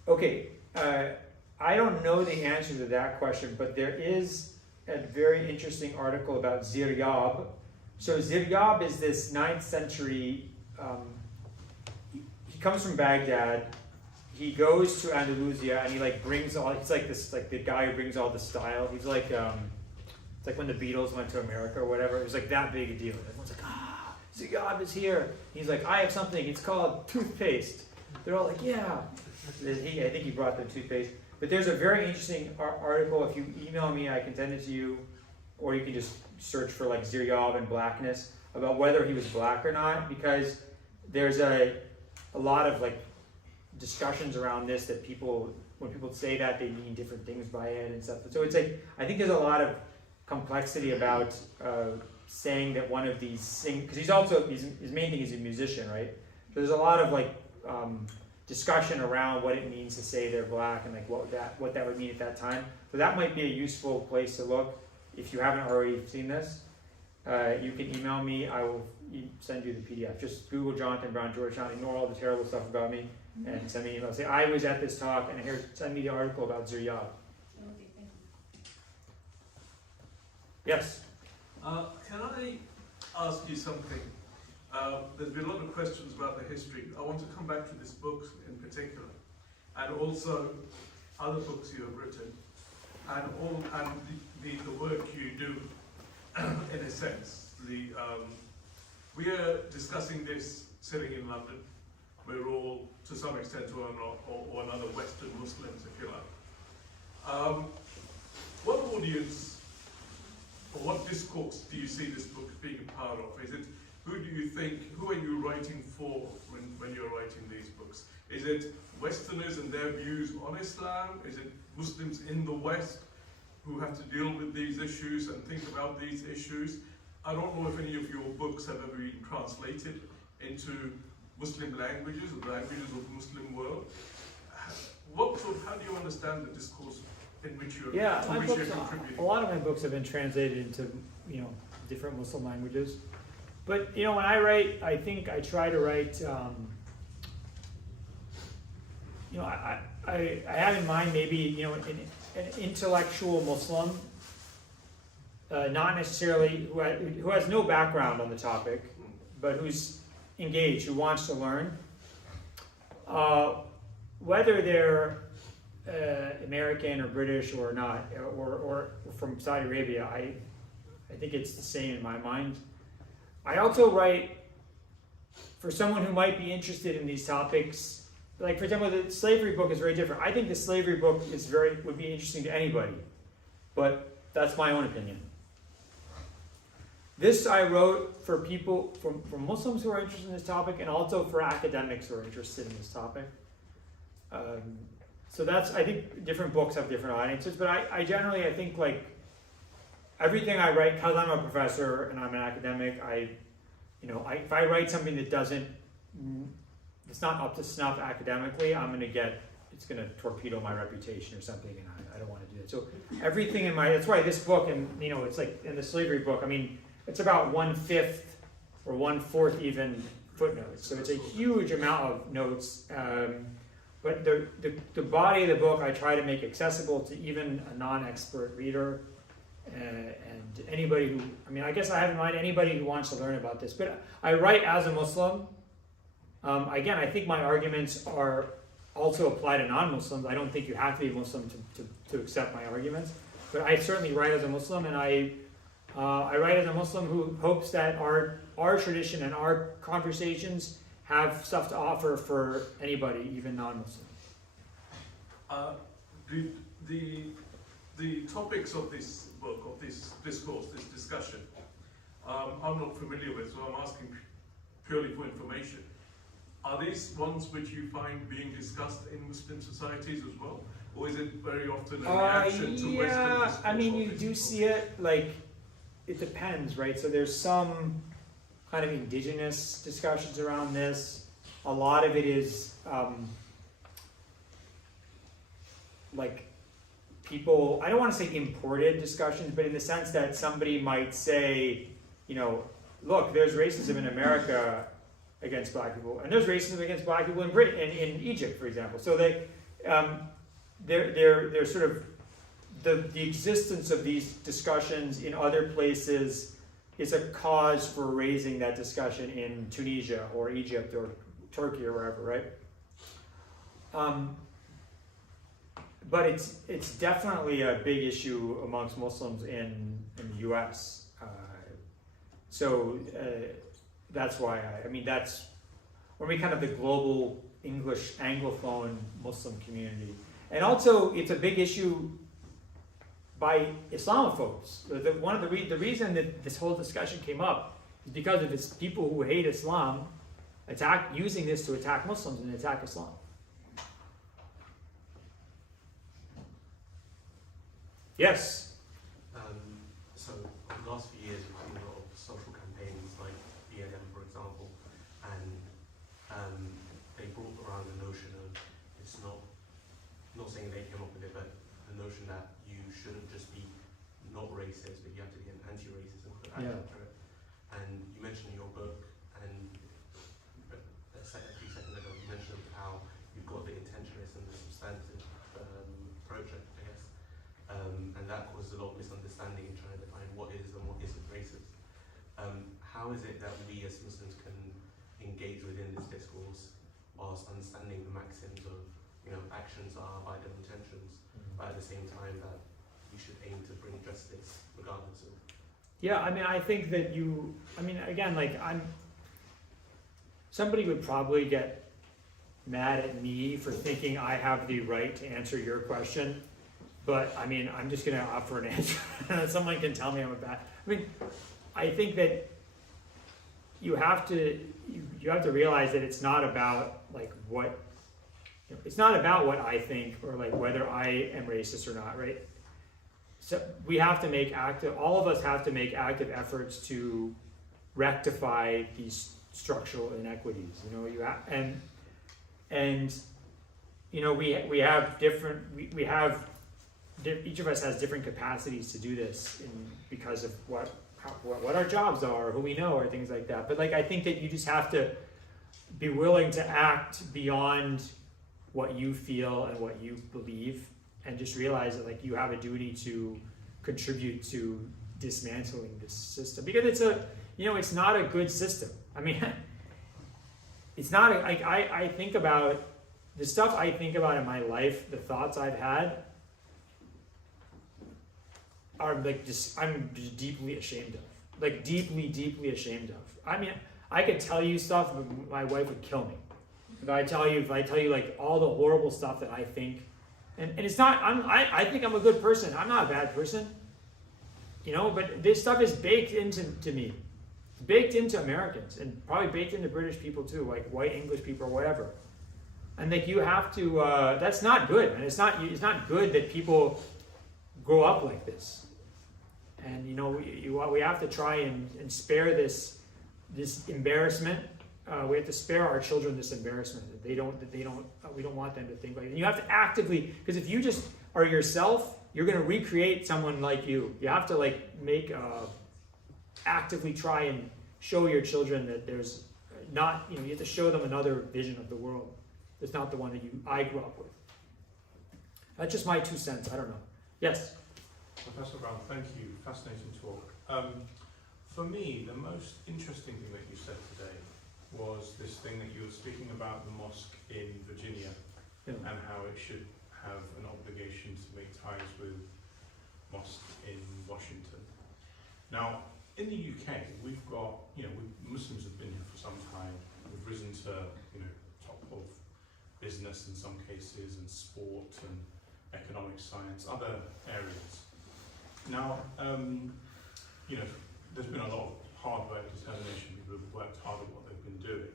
okay, I don't know the answer to that question, but there is a very interesting article about Ziryab. So Ziryab is this 9th century, he comes from Baghdad, he goes to Andalusia, and he like brings all, he's like this, like the guy who brings all the style. He's like, it's like when the Beatles went to America or whatever, it was like that big a deal. Everyone's like, Ziryab is here. He's like, I have something, it's called toothpaste. They're all like, yeah. I think he brought them toothpaste. But there's a very interesting article. If you email me, I can send it to you, or you can just search for like Ziryab and Blackness about whether he was black or not, because there's a lot of like discussions around this that when people say that, they mean different things by it and stuff. So it's like, I think there's a lot of complexity about saying that one of these because he's also, his main thing is a musician, right? So there's a lot of like discussion around what it means to say they're black and like what that would mean at that time. So that might be a useful place to look if you haven't already seen this. You can email me. I will send you the PDF. Just Google Jonathan Brown Georgetown. Ignore all the terrible stuff about me and send me an email. Say I was at this talk, and here, send me the article about Ziryab. Okay, thank you. Yes. Can I ask you something? There's been a lot of questions about the history. I want to come back to this book in particular, and also other books you have written, and the work you do, in a sense. We are discussing this sitting in London. We're all, to some extent or another, Western Muslims, if you like. What audience or what discourse do you see this book as being a part of? Is it, who are you writing for when you're writing these books? Is it Westerners and their views on Islam? Is it Muslims in the West who have to deal with these issues and think about these issues? I don't know if any of your books have ever been translated into Muslim languages or languages of the Muslim world. How do you understand the discourse in which you're, contributing? A lot of my books have been translated into, different Muslim languages. But, when I write, I think I try to write, I have in mind maybe, an intellectual Muslim, not necessarily who has no background on the topic, but who's engaged, who wants to learn. Whether they're American or British or not, or from Saudi Arabia, I think it's the same in my mind. I also write for someone who might be interested in these topics. Like, for example, the slavery book is very different. I think the slavery book would be interesting to anybody, but that's my own opinion. This I wrote for people, for Muslims who are interested in this topic, and also for academics who are interested in this topic. So I think different books have different audiences, but I generally, I think, like, everything I write, because I'm a professor and I'm an academic, if I write something that it's not up to snuff academically, it's going to torpedo my reputation or something, and I don't want to do that. So everything that's why this book, and it's like in the slavery book, it's about 1/5 or 1/4 even footnotes. So it's a huge amount of notes. But the body of the book I try to make accessible to even a non-expert reader and anybody who, I guess I have in mind anybody who wants to learn about this. But I write as a Muslim. Again, I think my arguments are also apply to non-Muslims. I don't think you have to be Muslim to accept my arguments. But I certainly write as a Muslim, and I write as a Muslim who hopes that our tradition and our conversations have stuff to offer for anybody, even non-Muslim. The topics of this book, of this discourse, this discussion, I'm not familiar with, so I'm asking purely for information. Are these ones which you find being discussed in Muslim societies as well? Or is it very often a reaction to Western discourse? You do see it, like, it depends, right? So there's some kind of indigenous discussions around this. A lot of it is like people, I don't want to say imported discussions, but in the sense that somebody might say, look, there's racism in America against black people, and there's racism against black people in Britain and in Egypt, for example. So they're sort of the existence of these discussions in other places is a cause for raising that discussion in Tunisia or Egypt or Turkey or wherever, right? But it's definitely a big issue amongst Muslims in the U.S. That's why that's when we kind of the global English Anglophone Muslim community, and also it's a big issue by Islamophobes. The reason that this whole discussion came up is because of it's people who hate Islam using this to attack Muslims and attack Islam. Yes. So in the last few years, we've seen a lot of social campaigns like BLM, for example, and they brought around the notion of it's not saying they came up with it, but the notion that you shouldn't just be not racist, but you have to be an anti-racist and put action for it. And you mentioned in your book, and a few seconds ago, you mentioned how you've got the intentionalist and the substantive approach, I guess. And that causes a lot of misunderstanding in trying to define what is and what isn't racist. how is it that we as Muslims can engage within this discourse whilst understanding the maxims of, you know, actions are by their intentions, but at the same time that we should aim to bring justice regardless of. Yeah, I mean, I think that again, like somebody would probably get mad at me for thinking I have the right to answer your question, but I mean, I'm just gonna offer an answer. Someone can tell me I'm a bad, I think that you have to realize that it's not about like it's not about what I think or like whether I am racist or not, right? So we have to all of us have to make active efforts to rectify these structural inequities. You know, each of us has different capacities to do this because of what our jobs are, who we know, or things like that. But like, I think that you just have to be willing to act beyond what you feel and what you believe, and just realize that like you have a duty to contribute to dismantling this system, because it's not a good system. I mean, it's not I think about the stuff I think about in my life, the thoughts I've had are like I'm just deeply ashamed of, like deeply ashamed of. I mean, I could tell you stuff, but my wife would kill me if I tell you like all the horrible stuff that I think. And it's not, I think I'm a good person. I'm not a bad person, you know, but this stuff is baked into me. It's baked into Americans, and probably baked into British people too, like white English people or whatever. And like, you have to, that's not good. And it's not good that people grow up like this. And you know, we have to try and spare this embarrassment. We have to spare our children this embarrassment. We don't want them to think like that. And you have to actively, because if you just are yourself, you're going to recreate someone like you. You have to like actively try and show your children that there's not, you have to show them another vision of the world. It's not the one that I grew up with. That's just my 2 cents. I don't know. Yes? Professor Brown, thank you. Fascinating talk. For me, the most interesting thing that you said today was this thing that you were speaking about, the mosque in Virginia, and how it should have an obligation to make ties with mosques in Washington. Now, in the UK, we've got, Muslims have been here for some time. We've risen to, top of business in some cases, and sport and economic science, other areas. Now, there's been a lot of hard work, determination. People have worked hard at what they've been doing.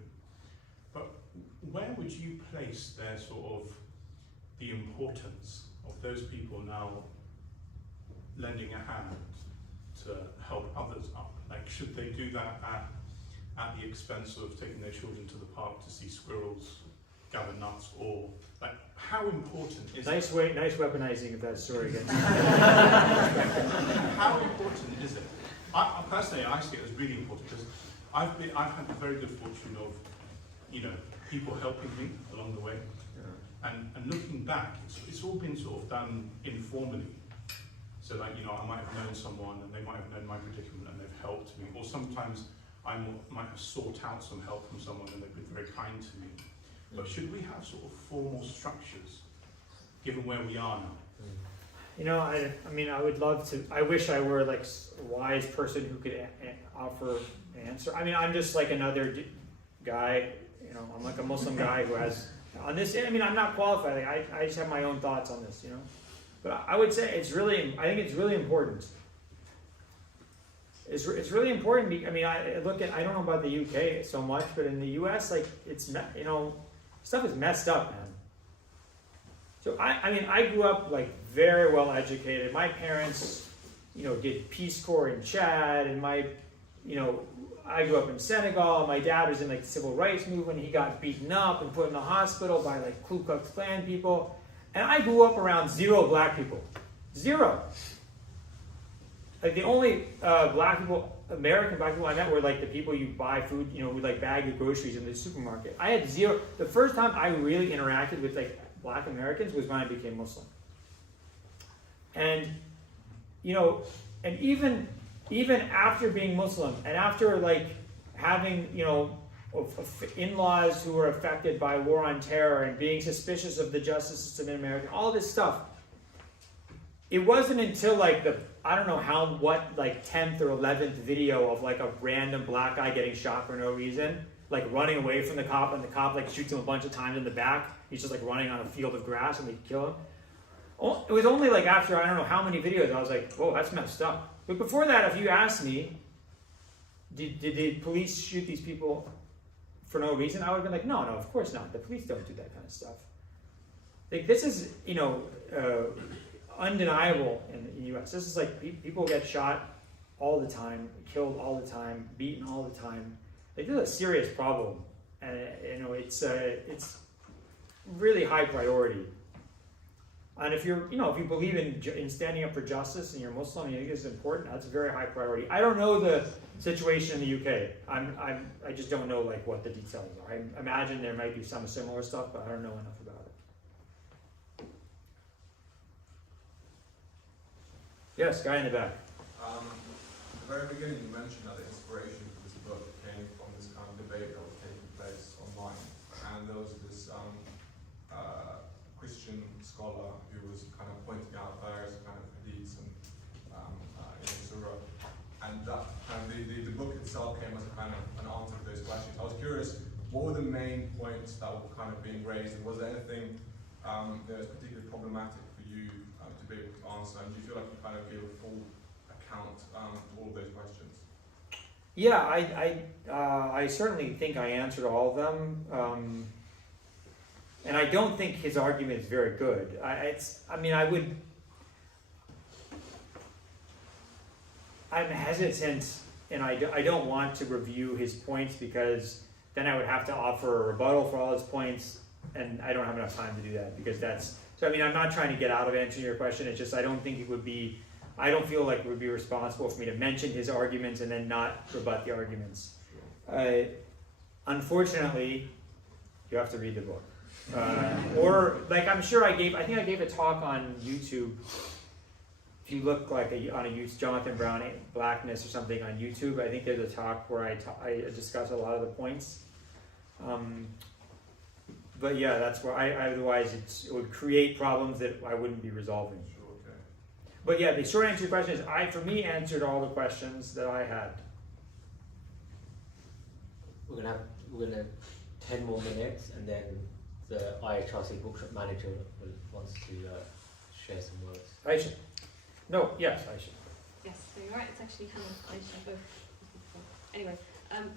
But where would you place their sort of the importance of those people now lending a hand to help others up? Like, should they do that at the expense of taking their children to the park to see squirrels gather nuts, or like, how important is nice weaponizing of that story again. How important is it? Personally, I see it as really important, because I've had the very good fortune of, people helping me along the way, and looking back, it's all been sort of done informally. So like, I might have known someone and they might have known my predicament and they've helped me, or sometimes I might have sought out some help from someone and they've been very kind to me. But should we have sort of formal structures, given where we are now? I would love to. I wish I were like a wise person who could offer an answer. I mean, I'm just like another guy. I'm like a Muslim guy who has on this. I mean, I'm not qualified. Like, I just have my own thoughts on this. But I would say I think it's really important. It's really important. I don't know about the UK so much, but in the US, like stuff is messed up, man. So I grew up like very well educated. My parents, did Peace Corps in Chad, and I grew up in Senegal. And my dad was in like the civil rights movement. He got beaten up and put in the hospital by like Ku Klux Klan people. And I grew up around 0 black people, 0. Like the only American black people I met were like the people you buy food, who like bag your groceries in the supermarket. I had 0. The first time I really interacted with like Black Americans was when I became Muslim. And, and even even after being Muslim and after like having, you know, in-laws who were affected by war on terror and being suspicious of the justice system in America, all this stuff, it wasn't until like the, I don't know what like 10th or 11th video of like a random black guy getting shot for no reason, like running away from the cop, and the cop like shoots him a bunch of times in the back. He's just like running on a field of grass and they kill him. It was only like after I don't know how many videos I was like, whoa, that's messed up. But before that, if you asked me, did the police shoot these people for no reason? I would have been like, no, of course not. The police don't do that kind of stuff. Like this is, you know, undeniable in the U.S. This is like people get shot all the time, killed all the time, beaten all the time. Like this is a serious problem, and you know it's really high priority. And if you're, you know, if you believe in standing up for justice and you're Muslim and you think it's important, that's a very high priority. I don't know the situation in the UK. I just don't know like what the details are. I imagine there might be some similar stuff, but I don't know enough about it. Yes, guy in the back. At the very beginning, you mentioned that the inspiration for this book came from this kind of debate that was taking place online, and there was this Christian scholar who was kind of pointing out various kind of hadiths and surah, and that kind of the book itself came as a kind of an answer to those questions. I was curious, what were the main points that were kind of being raised, and was there anything that was particularly problematic for you to be able to answer? And do you feel like you kind of gave a full account to all of those questions? Yeah, I certainly think I answered all of them. And I don't think his argument is very good. I'm hesitant, and I don't want to review his points because then I would have to offer a rebuttal for all his points, and I don't have enough time to do that because that's, so I mean, I'm not trying to get out of answering your question, it's just I don't think it would be, I don't feel like it would be responsible for me to mention his arguments and then not rebut the arguments. Unfortunately, you have to read the book. Or like I'm sure I think I gave a talk on YouTube. If you look like on a Jonathan Brown Blackness or something on YouTube, I think there's a talk where I discuss a lot of the points. But yeah, that's where otherwise it would create problems that I wouldn't be resolving. Sure, okay. But yeah, the short answer to your question is for me answered all the questions that I had. We're gonna 10 more minutes, and then the IHRC bookshop manager wants to share some words. Aisha. No, yes, Aisha. Yes, so you're right, it's actually Hannah, Aisha, both. Anyway,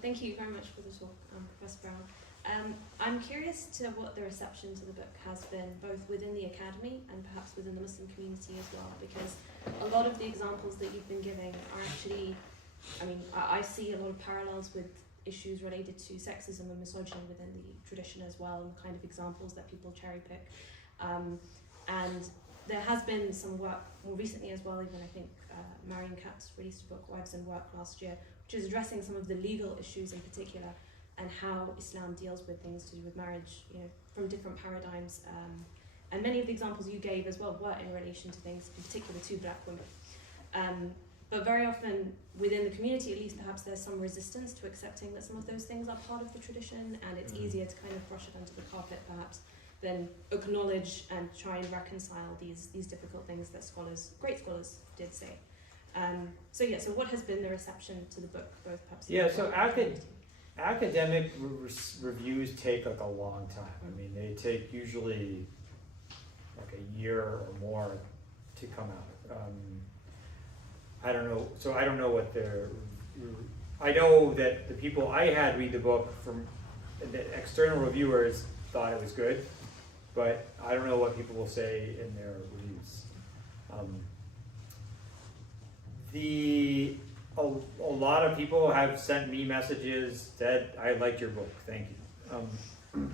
thank you very much for the talk, Professor Brown. I'm curious to what the reception to the book has been, both within the academy and perhaps within the Muslim community as well, because a lot of the examples that you've been giving are actually, I mean, I see a lot of parallels with issues related to sexism and misogyny within the tradition as well, and the kind of examples that people cherry pick. And there has been some work more recently as well, even I think Marion Katz released a book, Wives and Work, last year, which is addressing some of the legal issues in particular and how Islam deals with things to do with marriage, you know, from different paradigms. And many of the examples you gave as well were in relation to things, in particular to black women. But very often within the community, at least, perhaps there's some resistance to accepting that some of those things are part of the tradition, and it's easier to kind of brush it under the carpet perhaps than acknowledge and try and reconcile these difficult things that great scholars did say. So what has been the reception to the book, both perhaps? Yeah, so academic reviews take like a long time. I mean, they take usually like a year or more to come out. I don't know. So I don't know what I know that the people I had read the book from the external reviewers thought it was good, but I don't know what people will say in their reviews. A lot of people have sent me messages that I liked your book. Thank you.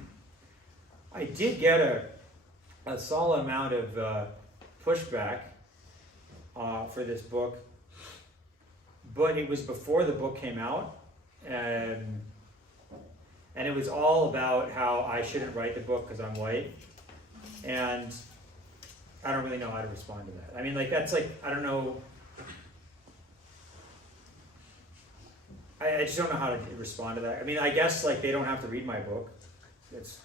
I did get a solid amount of pushback for this book, but it was before the book came out, and it was all about how I shouldn't write the book because I'm white, and I don't really know how to respond to that. I mean, like, that's like, I don't know. I just don't know how to respond to that. I mean, I guess like they don't have to read my book. It's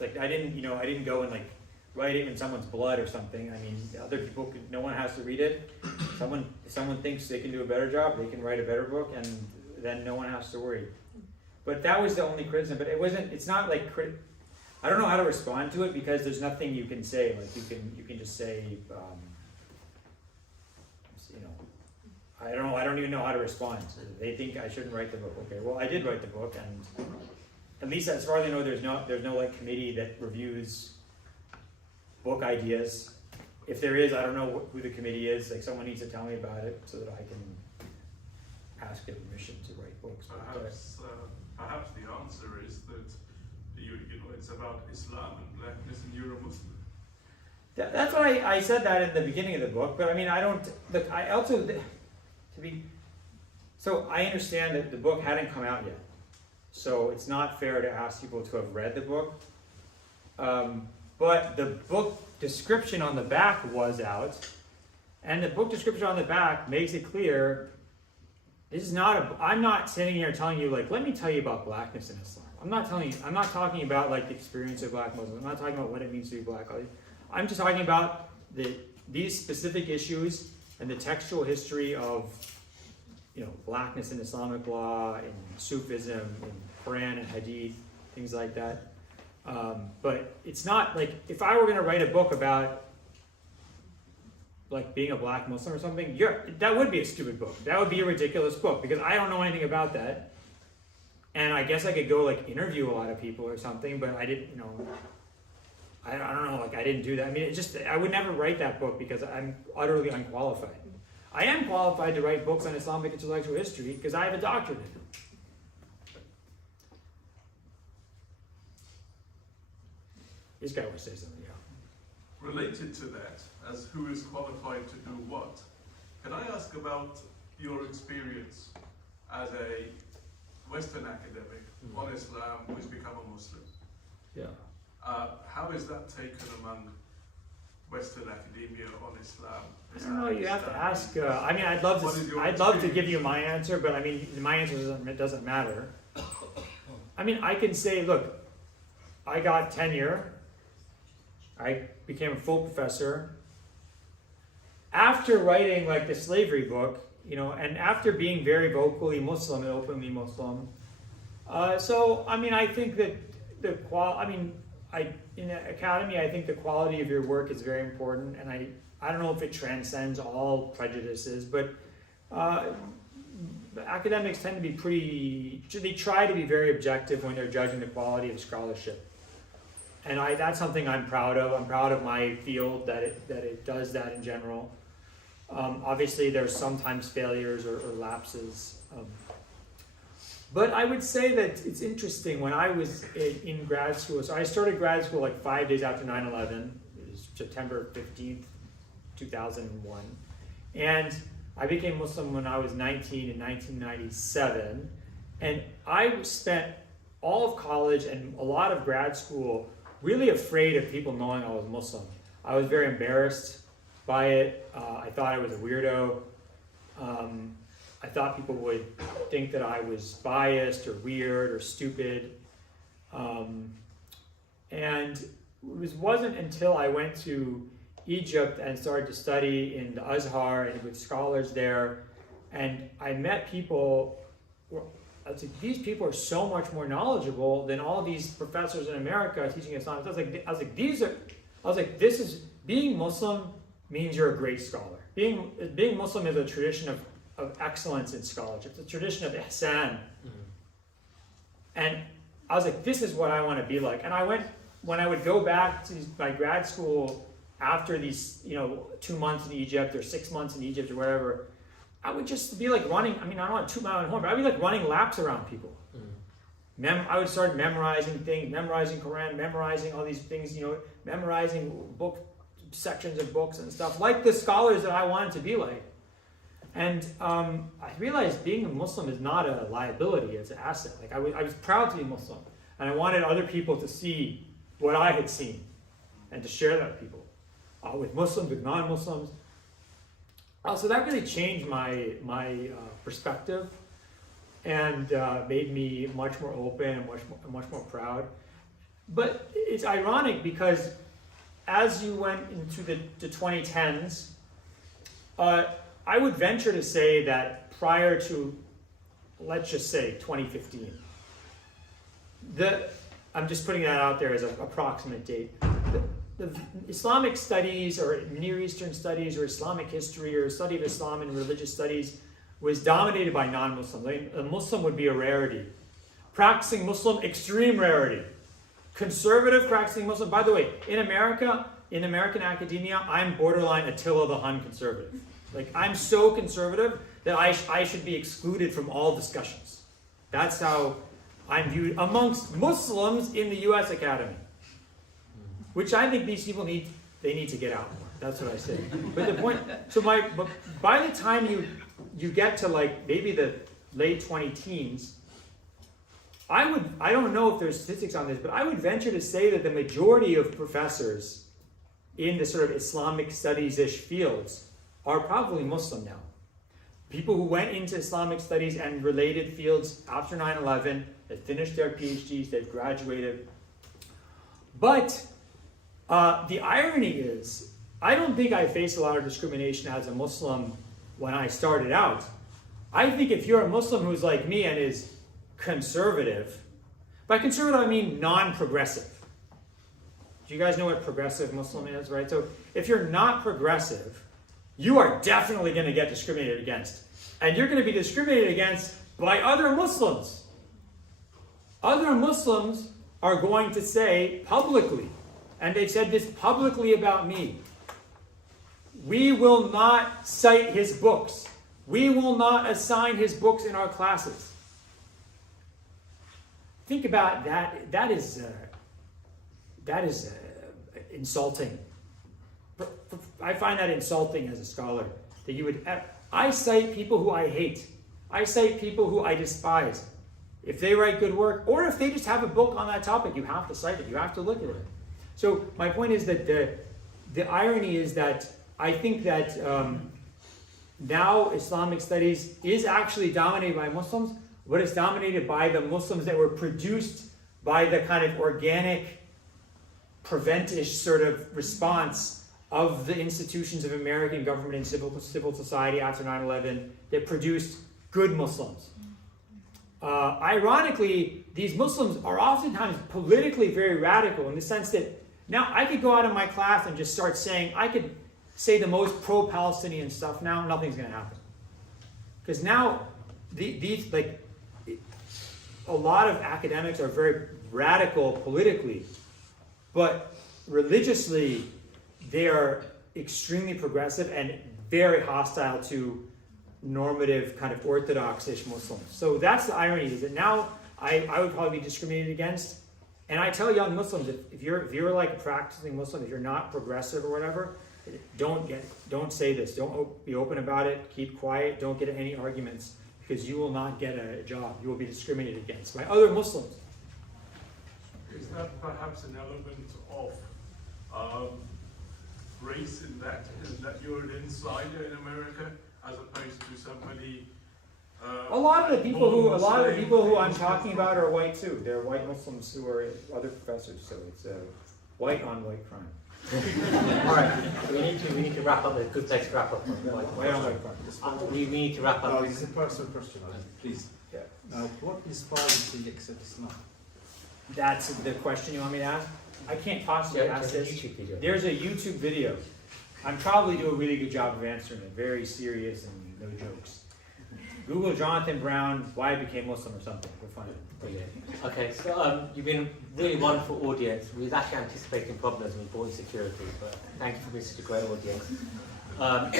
like I didn't go and like write it in someone's blood or something. I mean, other people could, no one has to read it. If someone thinks they can do a better job, they can write a better book, and then no one has to worry. But that was the only criticism. But it's not like I don't know how to respond to it because there's nothing you can say. Like you can just say, I don't even know how to respond. They think I shouldn't write the book. Okay, well I did write the book, and at least as far as I know, there's no like committee that reviews book ideas. If there is, I don't know who the committee is. Like someone needs to tell me about it so that I can ask their permission to write books. Perhaps the answer is that it's about Islam and blackness, and you're a Muslim. That's what I said that in the beginning of the book. But I mean, I don't look. I also so I understand that the book hadn't come out yet, so it's not fair to ask people to have read the book. But the book description on the back was out, and the book description on the back makes it clear. This is not I'm not sitting here telling you like, let me tell you about blackness in Islam. I'm not talking about like the experience of black Muslims. I'm not talking about what it means to be black. I'm just talking about these specific issues and the textual history of blackness in Islamic law, in Sufism, in Quran and Hadith, things like that. But it's not like if I were going to write a book about like being a black Muslim or something, that would be a stupid book. That would be a ridiculous book because I don't know anything about that. And I guess I could go like interview a lot of people or something, but I didn't, I don't know, like I didn't do that. I mean, I would never write that book because I'm utterly unqualified. I am qualified to write books on Islamic intellectual history because I have a doctorate in it. This guy wants to say something, yeah. Related to that, as who is qualified to do what, can I ask about your experience as a Western academic on Islam who's become a Muslim? Yeah. How is that taken among Western academia on Islam? I don't know. You have to ask. I mean, I'd love to give you my answer, but I mean, my answer doesn't matter. I mean, I can say, look, I got tenure. I became a full professor. After writing like the slavery book, and after being very vocally Muslim and openly Muslim, so I mean, I think that in the academy, I think the quality of your work is very important, and I don't know if it transcends all prejudices, but academics tend to be they try to be very objective when they're judging the quality of scholarship. And that's something I'm proud of. I'm proud of my field that it does that in general. Obviously, there's sometimes failures or lapses. But I would say that it's interesting. When I was in grad school, so I started grad school like 5 days after 9/11. It was September 15th, 2001. And I became Muslim when I was 19 in 1997. And I spent all of college and a lot of grad school really afraid of people knowing I was Muslim. I was very embarrassed by it. I thought I was a weirdo. I thought people would think that I was biased or weird or stupid. And it wasn't until I went to Egypt and started to study in the Azhar and with scholars there, and I met people. I was like, these people are so much more knowledgeable than all these professors in America teaching Islam. I was like, being Muslim means you're a great scholar. Being Muslim is a tradition of excellence in scholarship. It's a tradition of ihsan. And I was like, this is what I want to be like. And when I would go back to my grad school after these, 2 months in Egypt or 6 months in Egypt or whatever, I would just be like running. I mean, I don't want to toot my own horn, but I'd be like running laps around people. I would start memorizing things, memorizing Quran, memorizing all these things, memorizing sections of books and stuff, like the scholars that I wanted to be like. And I realized being a Muslim is not a liability, it's an asset. Like I was proud to be Muslim, and I wanted other people to see what I had seen and to share that with people, with Muslims, with non-Muslims. So that really changed my perspective. and made me much more open and much more proud. But it's ironic because as you went into the 2010s, I would venture to say that prior to, let's just say 2015, I'm just putting that out there as an approximate date. The Islamic studies or Near Eastern studies or Islamic history or study of Islam and religious studies was dominated by non-Muslims. A Muslim would be a rarity. Practicing Muslim, extreme rarity. Conservative practicing Muslim. By the way, in America, in American academia, I'm borderline Attila the Hun conservative. Like, I'm so conservative that I should be excluded from all discussions. That's how I'm viewed amongst Muslims in the US Academy. Which I think these people need to get out more. That's what I say. But the point, but by the time you get to like maybe the late 20-teens, I don't know if there's statistics on this, but I would venture to say that the majority of professors in the sort of Islamic studies-ish fields are probably Muslim now. People who went into Islamic studies and related fields after 9/11, they finished their PhDs, they've graduated. But the irony is, I don't think I faced a lot of discrimination as a Muslim when I started out. I think if you're a Muslim who's like me and is conservative, by conservative I mean non-progressive. Do you guys know what progressive Muslim is, right? So if you're not progressive, you are definitely going to get discriminated against. And you're going to be discriminated against by other Muslims. Other Muslims are going to say publicly, and they've said this publicly about me, we will not cite his books. We will not assign his books in our classes. Think about that. That is insulting. I find that insulting as a scholar. That you would. I cite people who I hate. I cite people who I despise. If they write good work, or if they just have a book on that topic, you have to cite it. You have to look at it. So my point is that the irony is that I think that now Islamic studies is actually dominated by Muslims, but it's dominated by the Muslims that were produced by the kind of organic, preventish sort of response of the institutions of American government and civil society after 9/11 that produced good Muslims. Ironically, these Muslims are oftentimes politically very radical in the sense that now I could go out in my class and just start saying, I could say the most pro-Palestinian stuff now, nothing's going to happen. Because now, a lot of academics are very radical politically, but religiously, they are extremely progressive and very hostile to normative kind of orthodox-ish Muslims. So that's the irony, is that now I would probably be discriminated against. And I tell young Muslims, if you're like a practicing Muslim, if you're not progressive or whatever, don't say this. Don't be open about it. Keep quiet. Don't get any arguments, because you will not get a job. You will be discriminated against by other Muslims. Is that perhaps an element of race in that you're an insider in America as opposed to somebody? A lot of the people who I'm talking about are white too. They're white Muslims who are other professors. So it's white on white crime. All right, we need to wrap up. A good place to wrap up. White on white crime. We need to wrap up. It's a personal question, please. Yeah. What inspired you to accept Islam? That's the question you want me to ask? I can't possibly ask this. There's a YouTube video. I'm probably doing a really good job of answering it. Very serious and no jokes. Google Jonathan Brown, why I became Muslim or something. We'll find it. Brilliant. Okay, so you've been a really wonderful audience. We was actually anticipating problems when we brought in security, but thank you for being such a great audience. And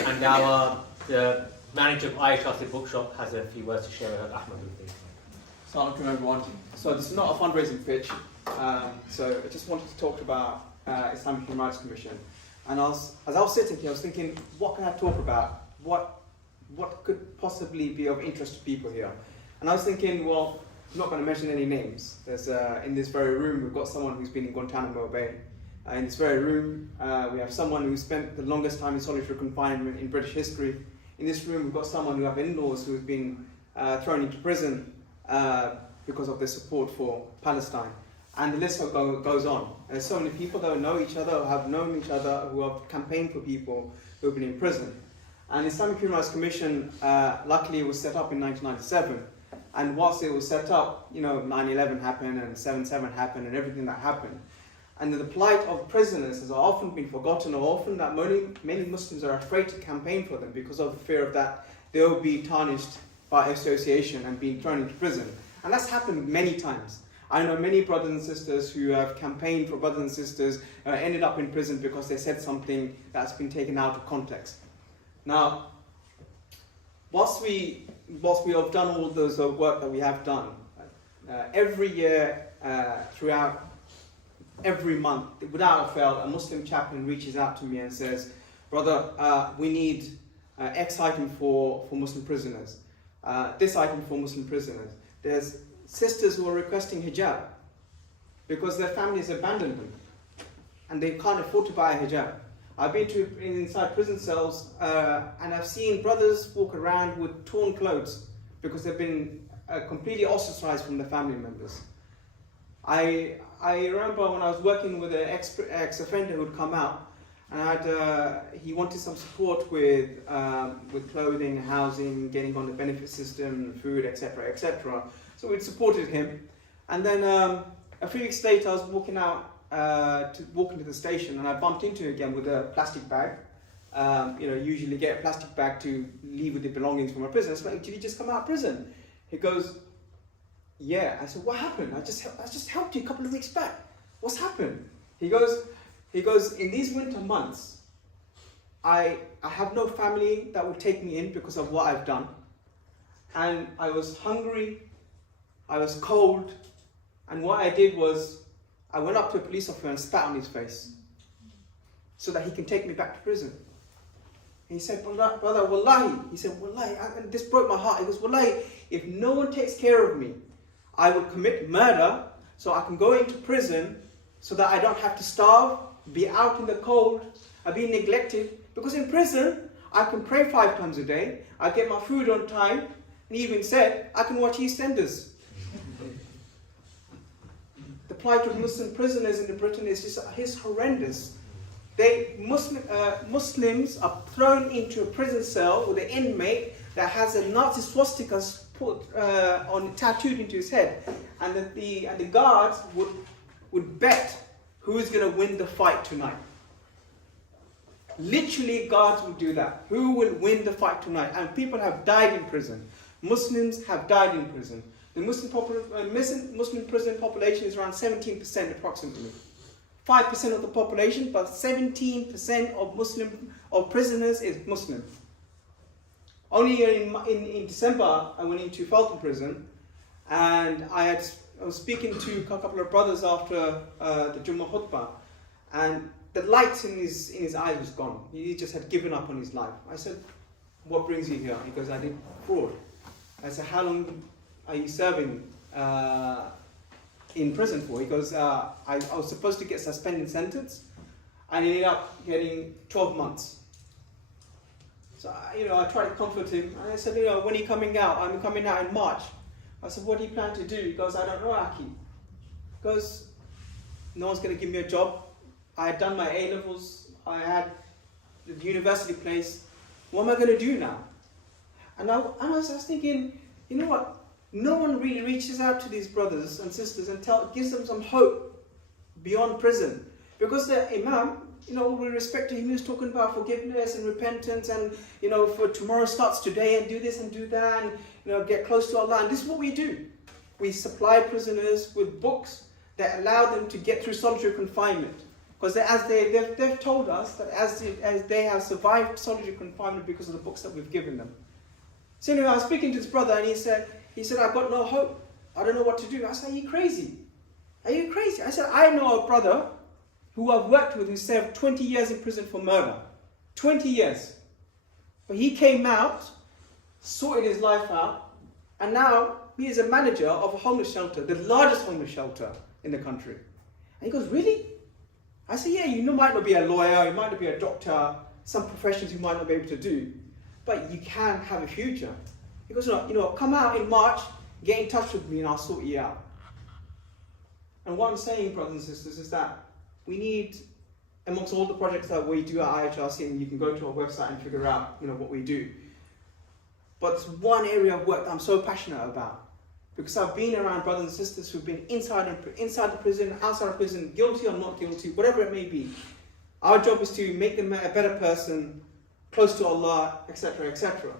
the manager of IHRC Bookshop has a few words to share with Ahmed. Assalamu alaikum everyone. So this is not a fundraising pitch. So I just wanted to talk about Islamic Human Rights Commission. And as I was sitting here, I was thinking, what can I talk about? What could possibly be of interest to people here? And I was thinking, well, I'm not going to mention any names. There's in this very room, we've got someone who's been in Guantanamo Bay. In this very room, we have someone who spent the longest time in solitary confinement in British history. In this room, we've got someone who have in-laws who've been thrown into prison because of their support for Palestine. And the list goes on. There's so many people that know each other, or have known each other, who have campaigned for people who have been in prison. And the Islamic Human Rights Commission, luckily, was set up in 1997. And whilst it was set up, 9/11 happened and 7/7 happened and everything that happened. And the plight of prisoners has often been forgotten, or often that many Muslims are afraid to campaign for them because of the fear of that they will be tarnished by association and being thrown into prison. And that's happened many times. I know many brothers and sisters who have campaigned for brothers and sisters ended up in prison because they said something that's been taken out of context. Now, whilst we have done all those work that we have done, every year, throughout every month, without a fail, a Muslim chaplain reaches out to me and says, "Brother, we need X item for Muslim prisoners, this item for Muslim prisoners." There's sisters who are requesting hijab because their families abandoned them and they can't afford to buy a hijab. I've been inside prison cells and I've seen brothers walk around with torn clothes because they've been completely ostracized from their family members. I remember when I was working with an ex-offender who'd come out, and he wanted some support with clothing, housing, getting on the benefit system, food, etc., etc. So we'd supported him, and then a few weeks later, I was walking out to the station, and I bumped into him again with a plastic bag. Usually get a plastic bag to leave with the belongings from a prison. I was like, "Did you just come out of prison?" He goes, "Yeah." I said, "What happened? I just helped you a couple of weeks back. What's happened?" He goes, "In these winter months, I have no family that would take me in because of what I've done. And I was hungry, I was cold, and what I did was, I went up to a police officer and spat on his face so that he can take me back to prison." And he said, "Brother, wallahi," he said, "Wallahi," and this broke my heart. He goes, "Wallahi, if no one takes care of me, I will commit murder so I can go into prison so that I don't have to starve, be out in the cold, and be neglected. Because in prison, I can pray 5 times a day, I get my food on time, and he even said, I can watch EastEnders." The plight of Muslim prisoners in Britain is horrendous. Muslims are thrown into a prison cell with an inmate that has a Nazi swastika tattooed into his head, and the guards would bet who's going to win the fight tonight. Literally, guards would do that. Who will win the fight tonight? And people have died in prison. Muslims have died in prison. The Muslim prison population is around 17% approximately. 5% of the population, but 17% of prisoners is Muslim. Only in December, I went into Felton prison, and I was speaking to a couple of brothers after the Jummah khutbah, and the light in his eyes was gone. He just had given up on his life. I said, "What brings you here?" He goes, "I did fraud." I said, "How long are you serving in prison for?" He goes, I was supposed to get suspended sentence. I ended up getting 12 months. So, I tried to comfort him. And I said, "When are you coming out?" "I'm coming out in March." I said, "What do you plan to do?" He goes, "I don't know, Aki." He goes, "No one's going to give me a job. I had done my A-levels. I had the university place. What am I going to do now?" And I was thinking, you know what? No one really reaches out to these brothers and sisters and gives them some hope beyond prison. Because the Imam, all with respect to him, he was talking about forgiveness and repentance and, for tomorrow starts today and do this and do that and, get close to Allah. And this is what we do. We supply prisoners with books that allow them to get through solitary confinement. Because they've told us that as they have survived solitary confinement because of the books that we've given them. So anyway, I was speaking to this brother and he said, "I've got no hope. I don't know what to do." I said, "Are you crazy? Are you crazy?" I said, "I know a brother who I've worked with who served 20 years in prison for murder. 20 years. But he came out, sorted his life out, and now he is a manager of a homeless shelter, the largest homeless shelter in the country." And he goes, "Really?" I said, "Yeah, you might not be a lawyer, you might not be a doctor, some professions you might not be able to do, but you can have a future." He goes, "No, come out in March, get in touch with me and I'll sort you out. And what I'm saying, brothers and sisters, is that we need, amongst all the projects that we do at IHRC, and you can go to our website and figure out, what we do. But it's one area of work that I'm so passionate about, because I've been around brothers and sisters who've been inside the prison, outside of prison, guilty or not guilty, whatever it may be. Our job is to make them a better person, close to Allah, etc., etc.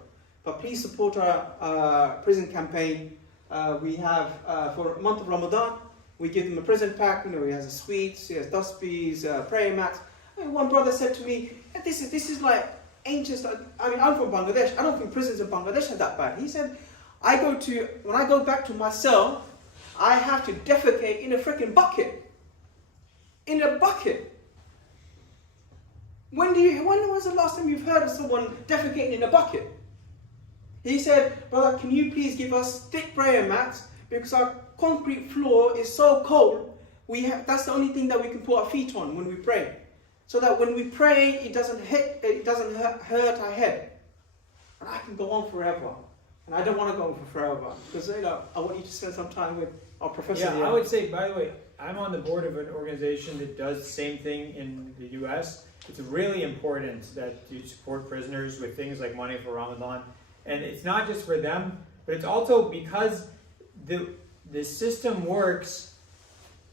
But please support our prison campaign. We have, for a month of Ramadan, we give them a prison pack. He has a sweets, he has dustbis, prayer mats. One brother said to me, this is like ancient. I'm from Bangladesh. I don't think prisons in Bangladesh are that bad. He said, when I go back to my cell, I have to defecate in a freaking bucket. In a bucket. When was the last time you've heard of someone defecating in a bucket? He said, brother, can you please give us thick prayer mats, because our concrete floor is so cold. That's the only thing that we can put our feet on when we pray, so that when we pray, it doesn't hurt our head. And I can go on forever, and I don't want to go on for forever, because I want you to spend some time with our professor. Yeah, I would say, by the way, I'm on the board of an organization that does the same thing in the U.S. It's really important that you support prisoners with things like money for Ramadan. And it's not just for them, but it's also because the system works.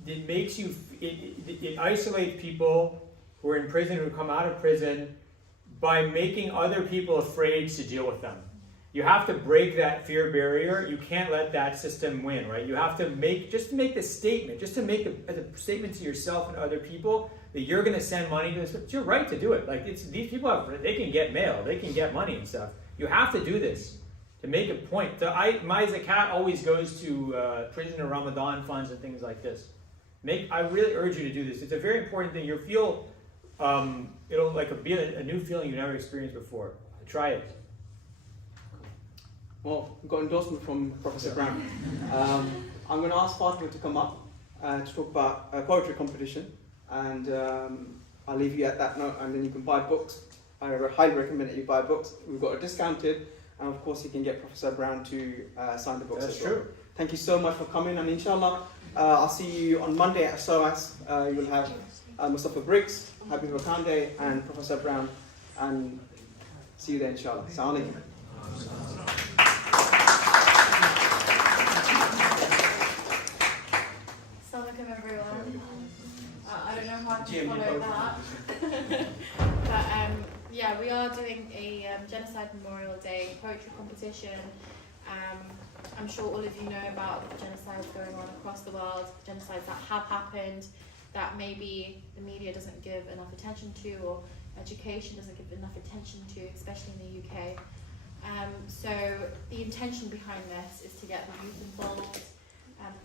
It makes you, it isolates people who are in prison, who come out of prison, by making other people afraid to deal with them. You have to break that fear barrier. You can't let that system win, right? You have to make the statement, just to make a statement to yourself and other people that you're going to send money to this. It's your right to do it. Like, these people they can get mail, they can get money and stuff. You have to do this to make a point. My zakat always goes to prisoner Ramadan funds and things like this. I really urge you to do this. It's a very important thing. You'll feel it'll be a new feeling you never experienced before. Try it. Well, we've got endorsement from Professor Brown. I'm going to ask Fatima to come up to talk about a poetry competition, and I'll leave you at that note, and then you can buy books. I highly recommend that you buy books. We've got it discounted, and of course you can get Professor Brown to sign the books. That's as well. true. Thank you so much for coming, and inshallah, I'll see you on Monday at SOAS. You will have Mustafa Briggs, Habib Wakande, and Professor Brown, and see you there inshallah. Assalamu alaikum. Assalamualaikum everyone. I don't know how to follow that. But yeah, we are doing a Genocide Memorial Day poetry competition. I'm sure all of you know about the genocides going on across the world, genocides that have happened, that maybe the media doesn't give enough attention to, or education doesn't give enough attention to, especially in the UK. So the intention behind this is to get the youth involved,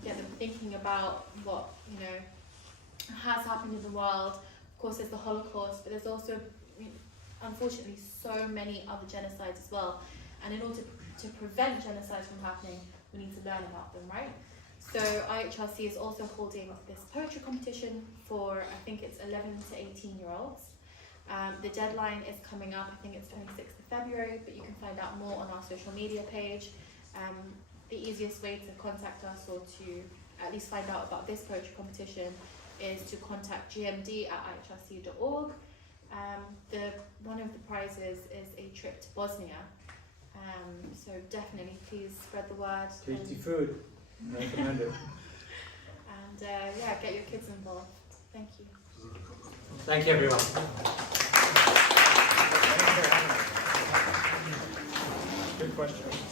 get them thinking about what has happened in the world. Of course, there's the Holocaust, but there's also, unfortunately, so many other genocides as well. And in order to prevent genocides from happening, we need to learn about them, right? So IHRC is also holding this poetry competition for, I think it's 11 to 18-year-olds. The deadline is coming up, I think it's 26th of February, but you can find out more on our social media page. The easiest way to contact us, or to at least find out about this poetry competition, is to contact gmd@ihrc.org. One of the prizes is a trip to Bosnia. So definitely please spread the word. Tasty food. Recommend it. And yeah, get your kids involved. Thank you. Thank you, everyone. Good question.